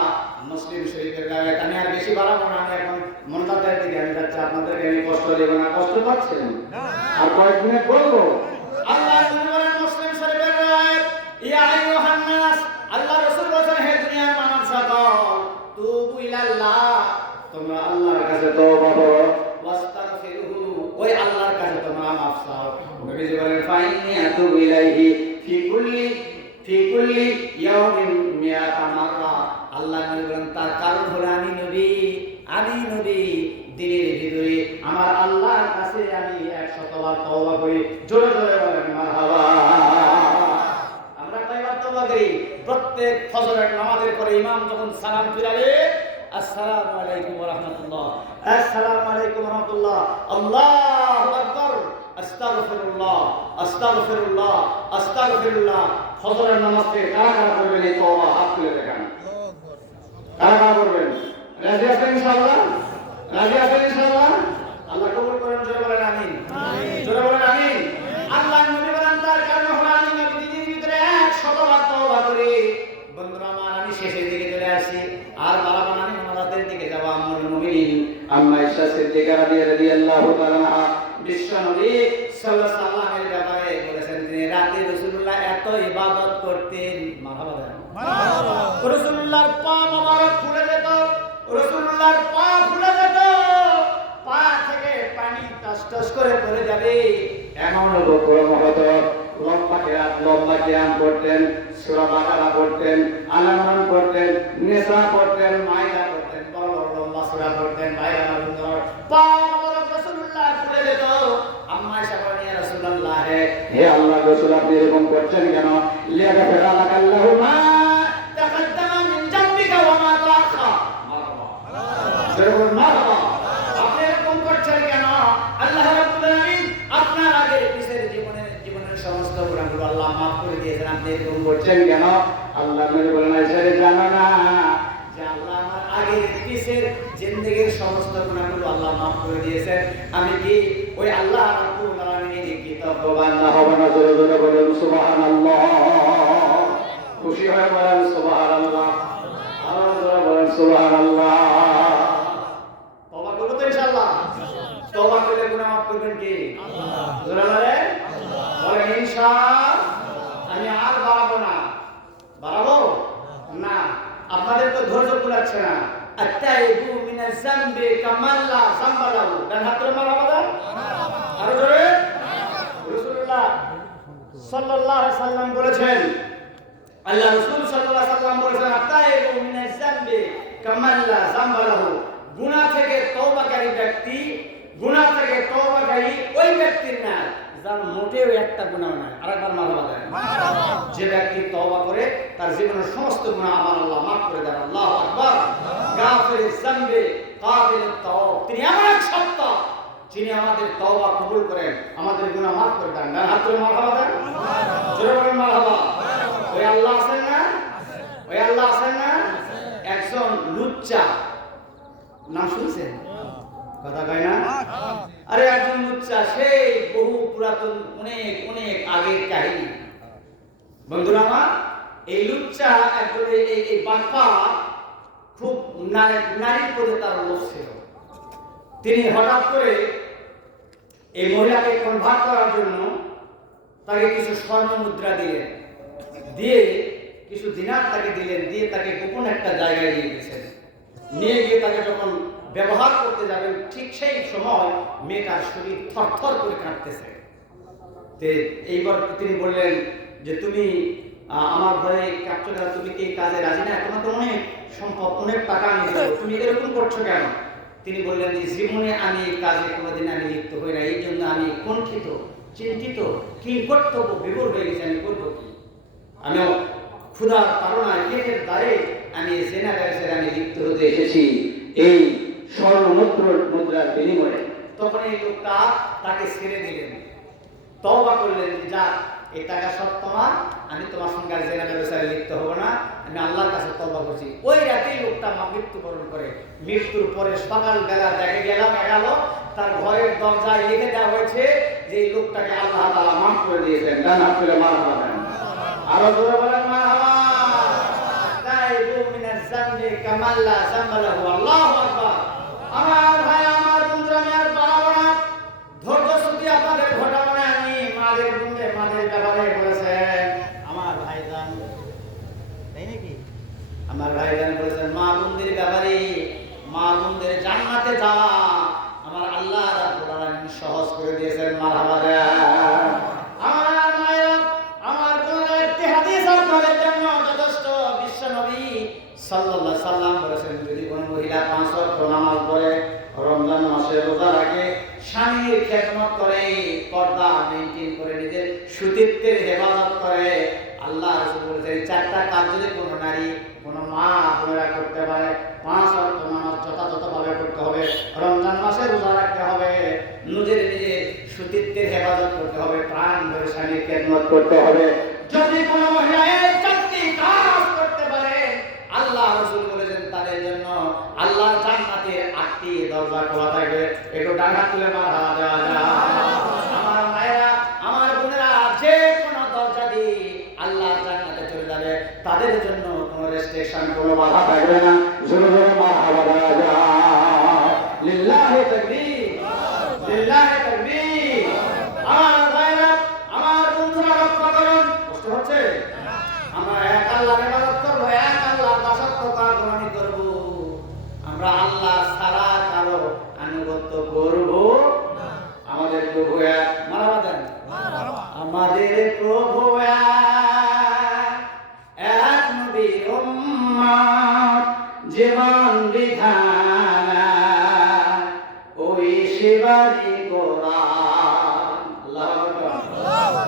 মুসলিম শরীফের গায়ে আমি আর বেশি বাড়াবো না। আমি এখন মনদাতের দিকে আমি যাচ্ছি, আপনাদেরকে আমি কষ্ট দেব না। কষ্ট পাচ্ছেন? আর কয়েকদিনে বলবো। আল্লাহ বলেন মুসলিম শরীফের গায়ে, ইয়া আইয়ুহান নাস, আল্লাহ রাসূল বলেন, হে দুনিয়ার মানব সকল, তুবু ইলাল্লাহ, তোমরা আল্লাহর কাছে তওবা করো, ওয়াস্তাগফিরুহু, ওই আল্লাহর কাছে তোমরা মাফ চাও। নবীজি বলেন, ফাইন্নী আতুবু ইলাইহি ফি কুল্লি ইয়াউমিন মিয়াতা মাররা। আল্লাহ নবী বলেন, তার কারণ হলো আমি নবী দিনের ভিতরে আমার আল্লাহর কাছে আমি 100 বার তওবা করি। জোরে জোরে বলেন মারহাবা। আমরা কয়বার তওবা করি? প্রত্যেক ফজরের নামাজের পরে ইমাম যখন সালাম ফিরাবে, আসসালামু আলাইকুম ওয়া রাহমাতুল্লাহ, আসসালামু আলাইকুম ওয়া রাহমাতুল্লাহ, আল্লাহু আকবার, আস্তাগফিরুল্লাহ, আস্তাগফিরুল্লাহ, আস্তাগফিরুল্লাহ। ফজরের নামাজে কারা কারা করবেন এই তওবা? হাত তুলে দেখান। কারা কারা করবেন? রাজি আছেন ইনশাআল্লাহ? রাজি আছেন ইনশাআল্লাহ? আল্লাহ কবুল করেন। জোরে বলেন আমিন। জোরে বলেন আমিন। আল্লাহর নবী বলেন, তার কারণে হলো আমি নবী দিনের ভিতরে 100 শেষের দিকে চলে আসছি, আর বাড়াবো না, আমি ওনাদের দিকে যাবো। আম্মুল মুমিনিন আম্মা ইসা সিদ্দিকা রাদিয়াল্লাহু তাআলা আনহা বিশ্ব নবী সাল্লাল্লাহু আলাইহি ওয়াসাল্লামের ব্যাপারে বলেছেন, তিনি রাতে রাসূলুল্লাহ এত ইবাদত করতেন, মারহাবা দেন, মারহাবা। রাসূলুল্লাহর পা মোবারক ফুলে যেত, রাসূলুল্লাহর পা ফুলে যেত, পা থেকে পানি টস টস করে পড়ে যাবে, এমন উপক্রম হতো। লম্বা কিরাম পড়তেন, সূরা বাকারা পড়তেন, আল ইমরান পড়তেন, নিসা পড়তেন, মাইদা পড়তেন, বড় বড় লম্বা সূরা পড়তেন, বাইরে সুন্দর পা মোবারক রাসূলুল্লাহ ফুলে যেত। আম্মা আয়েশা বলেন, ইয়া রাসূলুল্লাহ, হে আল্লাহ রাসূল, আপনি এরকম করছেন কেন? লিয়াগফিরা লাকাল্লাহু মা তাকাদ্দামা মিন জামবিকা ওয়া মা তাআখা, মারহাবা। আপনি এরকম করছেন কেন? আল্লাহ রাব্বুল আলামিন আপনার আগের পিছের জীবনের সমস্ত গুনাহগুলো আল্লাহ মাফ করে দিয়েছেন, আপনি এরকম করছেন কেন? আল্লাহ নবী বলেন, আয়েশা রে জানো না যে আল্লাহ আমার আগের পিছের জিন্দেগীর সমস্ত গুনাহগুলো আল্লাহ মাফ করে দিয়েছেন, আমি কি ওই আল্লাহ রাব্বুল আলামিনের কৃতজ্ঞবান না হব না? জোরে জোরে বলেন সুবহানাল্লাহ, খুশি হয়ে বলেন সুবহানাল্লাহ, আরো জোরে বলেন সুবহানাল্লাহ। তওবা করব তো ইনশাআল্লাহ। তওবা করলে গুনাহ মাফ করবেন কে? আল্লাহ। জোরে বলেন, বলেন ইনশাআল্লাহ। আমি আর বাড়াবো না, বাড়াবো না, আপনাদের তো ধৈর্য কুলাচ্ছে না। আত্তাইবু মিনাজ যামবি কামাল্লা যামবালাহু, ডান হাত ধরে মারহাবা দেন, আরো জোরে। রাসূলুল্লাহ সাল্লাল্লাহু আলাইহি সাল্লাম বলেছেন, আল্লাহ রাসূল সাল্লাল্লাহু আলাইহি সাল্লাম বলেছেন, আত্তাইবু মিনাজ যামবি কামাল্লা যামবালাহু, গুনাহ থেকে তওবাকারী ব্যক্তি, গুনাহ থেকে তওবাকারী ওই ব্যক্তির না যার মোটেও একটা গুনাহ নাই। আরেকবার মারহাবা দেন, মারহাবা। যে ব্যক্তি তওবা করে তার জীবনের সমস্ত গুনাহ আমার আল্লাহ মাফ করে দেন। আল্লাহু আকবার। গাফিরিজ যামবি কাবিলত তাওব, তিনি এমন এক সত্তা যিনি আমাদের তওবা কবুল করেন, আমাদের গুনাহ মাফ করে দেন। ডান হাত ধরে মারহাবা দেন, জোরে বলেন মারহাবা। ওই আল্লাহ আছেন না? ওই আল্লাহ আছেন না? একজন লুচ্চা, নাম শুনছেন? কথা কয় না? আরে একজন লুচ্চা, সেই বহু পুরাতন অনেক অনেক আগের কাহিনী। বন্ধুরা আমার, এই লুচ্চা একজন এই বাপ্পা খুব নারীর প্রতি তার লোভ ছিল। তিনি হঠাৎ করে এই মহিলাকে কনভার্ট করার জন্য তাকে কিছু স্বর্ণ মুদ্রা দিলেন, দিয়ে কিছু দিনার তাকে দিলেন, দিয়ে তাকে গোপন একটা জায়গায় নিয়ে গেছেন। নিয়ে গিয়ে তাকে যখন ব্যবহার করতে যাবেন, ঠিক সেই সময় মেয়েটার শরীর থরথর করে কাঁপতেছে। এইবার তিনি বললেন যে, তুমি আমার ভয়ে কাঁপছো কেন? তুমি কি এই কাজে রাজি না? তোমাকে অনেক সম্পদ, অনেক টাকা আমি দেবো, তুমি এরকম করছো কেন? তিনি বললেন যে, জীবনে আমি এই কাজে কোনোদিন আমি লিপ্ত হই না, এই জন্য আমি কুণ্ঠিত, চিন্তিত, কি কর্তব্য বিভোর হয়ে গেছে, আমি করবো কি? আমি ক্ষুধার তাড়নায় পেটের দ্বারে আমি জেনা ব্যবসায় আমি লিপ্ত হতে এসেছি এই স্বর্ণ মুদ্রার বিনিময়ে। তখন এই লোকটা তাকে ছেড়ে দিলেন, তওবা করলেন, যা এই টাকা সব তোমার, আমি তোমার সঙ্গে আর জেনা ব্যবসায় লিপ্ত হব না, আমি আল্লাহর কাছে তওবা করছি। ওই রাতেই লোকটা মৃত্যুবরণ করে। মৃত্যুর পরে সকালবেলা দেখা গেল তার ঘরের দরজায় লিখে দেওয়া হয়েছে যে এই লোকটাকে আল্লাহ তাআলা মাফ করে দিয়েছেন। ডান হাত তুলে মারহাবা দেন, আরো জোরে বলেন মারহাবা। তাইবু মিনাজ যামবি কামাল্লা যামবালাহু, আল্লাহু আকবার। আমার ভাই, আমার বন্ধুরা, আমি আর বাড়াবো না, ধৈর্য সত্যি আপনাদের ঘটাবো না। আমি মাদের ব্যাপারে বলেছেন আমার ভাইজান, তাই নাকি? আমার ভাইজান বলেছেন মা বোনদের ব্যাপারে, মা বোনদের জান্নাতে যাওয়া আমার আল্লাহ রাব্বুল আলামিন সহজ করে দিয়েছেন। মারহাবা দেন। আমার মায়েরা, আমার বোনেরা, একটি হাদিস আপনাদের জন্য যথেষ্ট। বিশ্ব নবী সাল্লাল্লাহু আলাইহি সাল্লাম বলেছেন, যদি কোনো মহিলা 5 ওয়াক্ত নামাজ পড়ে, রমজান মাসে রোজা রাখে, স্বামীর খেদমত করে, পর্দা মেইনটেইন করে, নিজের সতীত্বের হেফাজত করে, আল্লাহ রাসূল বলেছেন 4টা কাজ যদি কোনো নারী, কোনো মা বোনেরা করতে পারে, 5 ওয়াক্ত নামাজ যথাযথভাবে করতে হবে, রমজান মাসে রোজা রাখতে হবে, নিজের সতীত্বের হেফাজত করতে হবে, প্রাণ ভরে স্বামীর খেদমত করতে হবে। যদি কোনো মহিলা এই 4টি কাজ করতে পারে, আল্লাহ রাসূল বলেছেন তাদের জন্য আল্লাহর জান্নাতের 8টি দরজা খোলা থাকবে। একটু ডান হাত তুলে মারহাবা দেওয়া যায়। আমার মায়েরা, আমার বোনেরা, যে কোনো দরজা দিয়ে আল্লাহর জান্নাতে চলে যাবে, তাদের জন্য কোনো রেস্ট্রিকশন ইলেকশন কোনো বাধা থাকবে না। জোরে জোরে মারহাবা বলা যায়। লিল্লাহি তাকবীর, লিল্লাহি তাকবীর। আমার ভাইরা, আমার বন্ধুরা লক্ষ্য করুন, কষ্ট হচ্ছে? আমরা এক আল্লাহর ইবাদত করব, এক আল্লাহর দাসত্ব গোলামি করব। আমরা আল্লাহ ছাড়া কারো আনুগত্য করব না। আমাদের প্রভু এক, মারহাবা দেন। আমাদের প্রভু এক নবীর উম্মত, জীবন বিধান ওই শিবাজি কোরআন। আল্লাহু আকবার,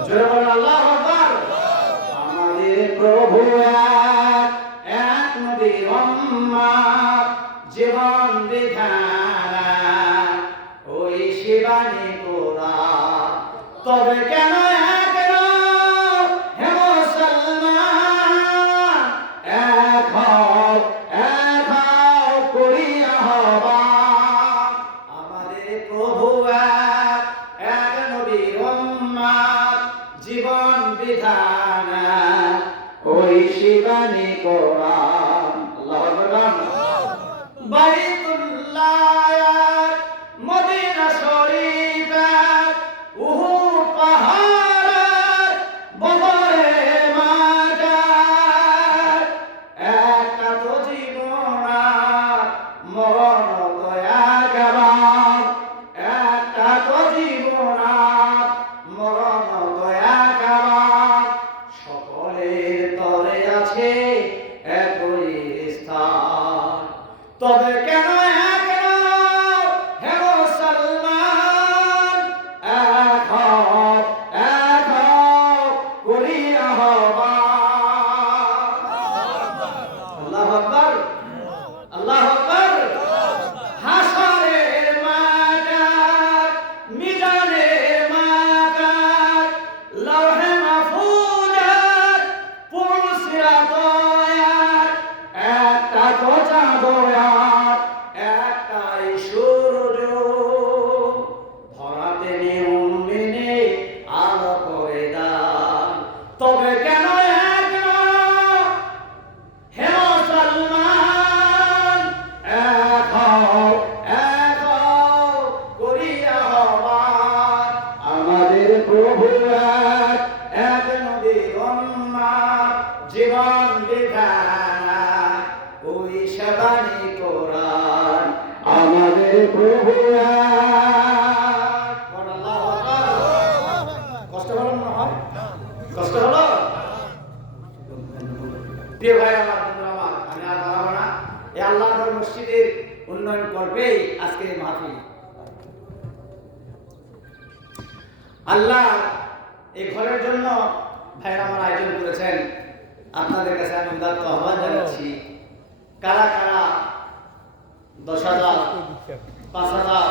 জোরে বলুন আল্লাহু আকবার। আমাদের প্রভু এক নবীর উম্মত, জীবন বিধান ওই শিবাজি কোরআন। তবে কেন এক হে মুসলমান, এক হও করিয়া আহ্বান। আমাদের প্রভু এক নবীর উম্মত, জীবন বিধান ওই শিবানী কোরআন। আল্লাহু আকবার। বাইতুল্লাহ, মদিনা শরীফ, উহুদ পাহাড়, বদরের মাজার, একটা তো জীবন আর মরণ তো একবার, একটা তো জীবন আর মরণ তো একবার। সকলের তরে আছে একই স্থান। তবে কেন এক হে মুসলমান, এক হও করিয়া আহ্বান। আল্লাহু আকবার, আল্লাহু আকবার। হাসরের মাঠ, মিজানের মাঠ, লৌহে মাহফুজের পুল সিরাত, একটা তো চাঁদ, একটাই সূর্য, ধরাতে নিয়ম মেনে আলো করে দান। তবে কেন এক হে মুসলমান, এক হও করিয়া আহ্বান। আমাদের প্রভু এক নবীর উম্মত, জীবন বিধান ওই শিবানী কোরআন। আমাদের প্রভু কষ্ট হলো মনে হয়? কষ্ট হলো? প্রিয় ভাই আমার, বন্ধুরা আমার, আমি আর বাড়াবো না। এই আল্লাহর মসজিদের উন্নয়ন করবেই আজকে এই মাহফিল। আল্লাহ এই ঘরের জন্য ভাইরা আমার আয়োজন করেছেন। আপনাদের কাছে আমি উদাত্ত আহ্বান জানাচ্ছি, কারা কারা 10,000, 5,000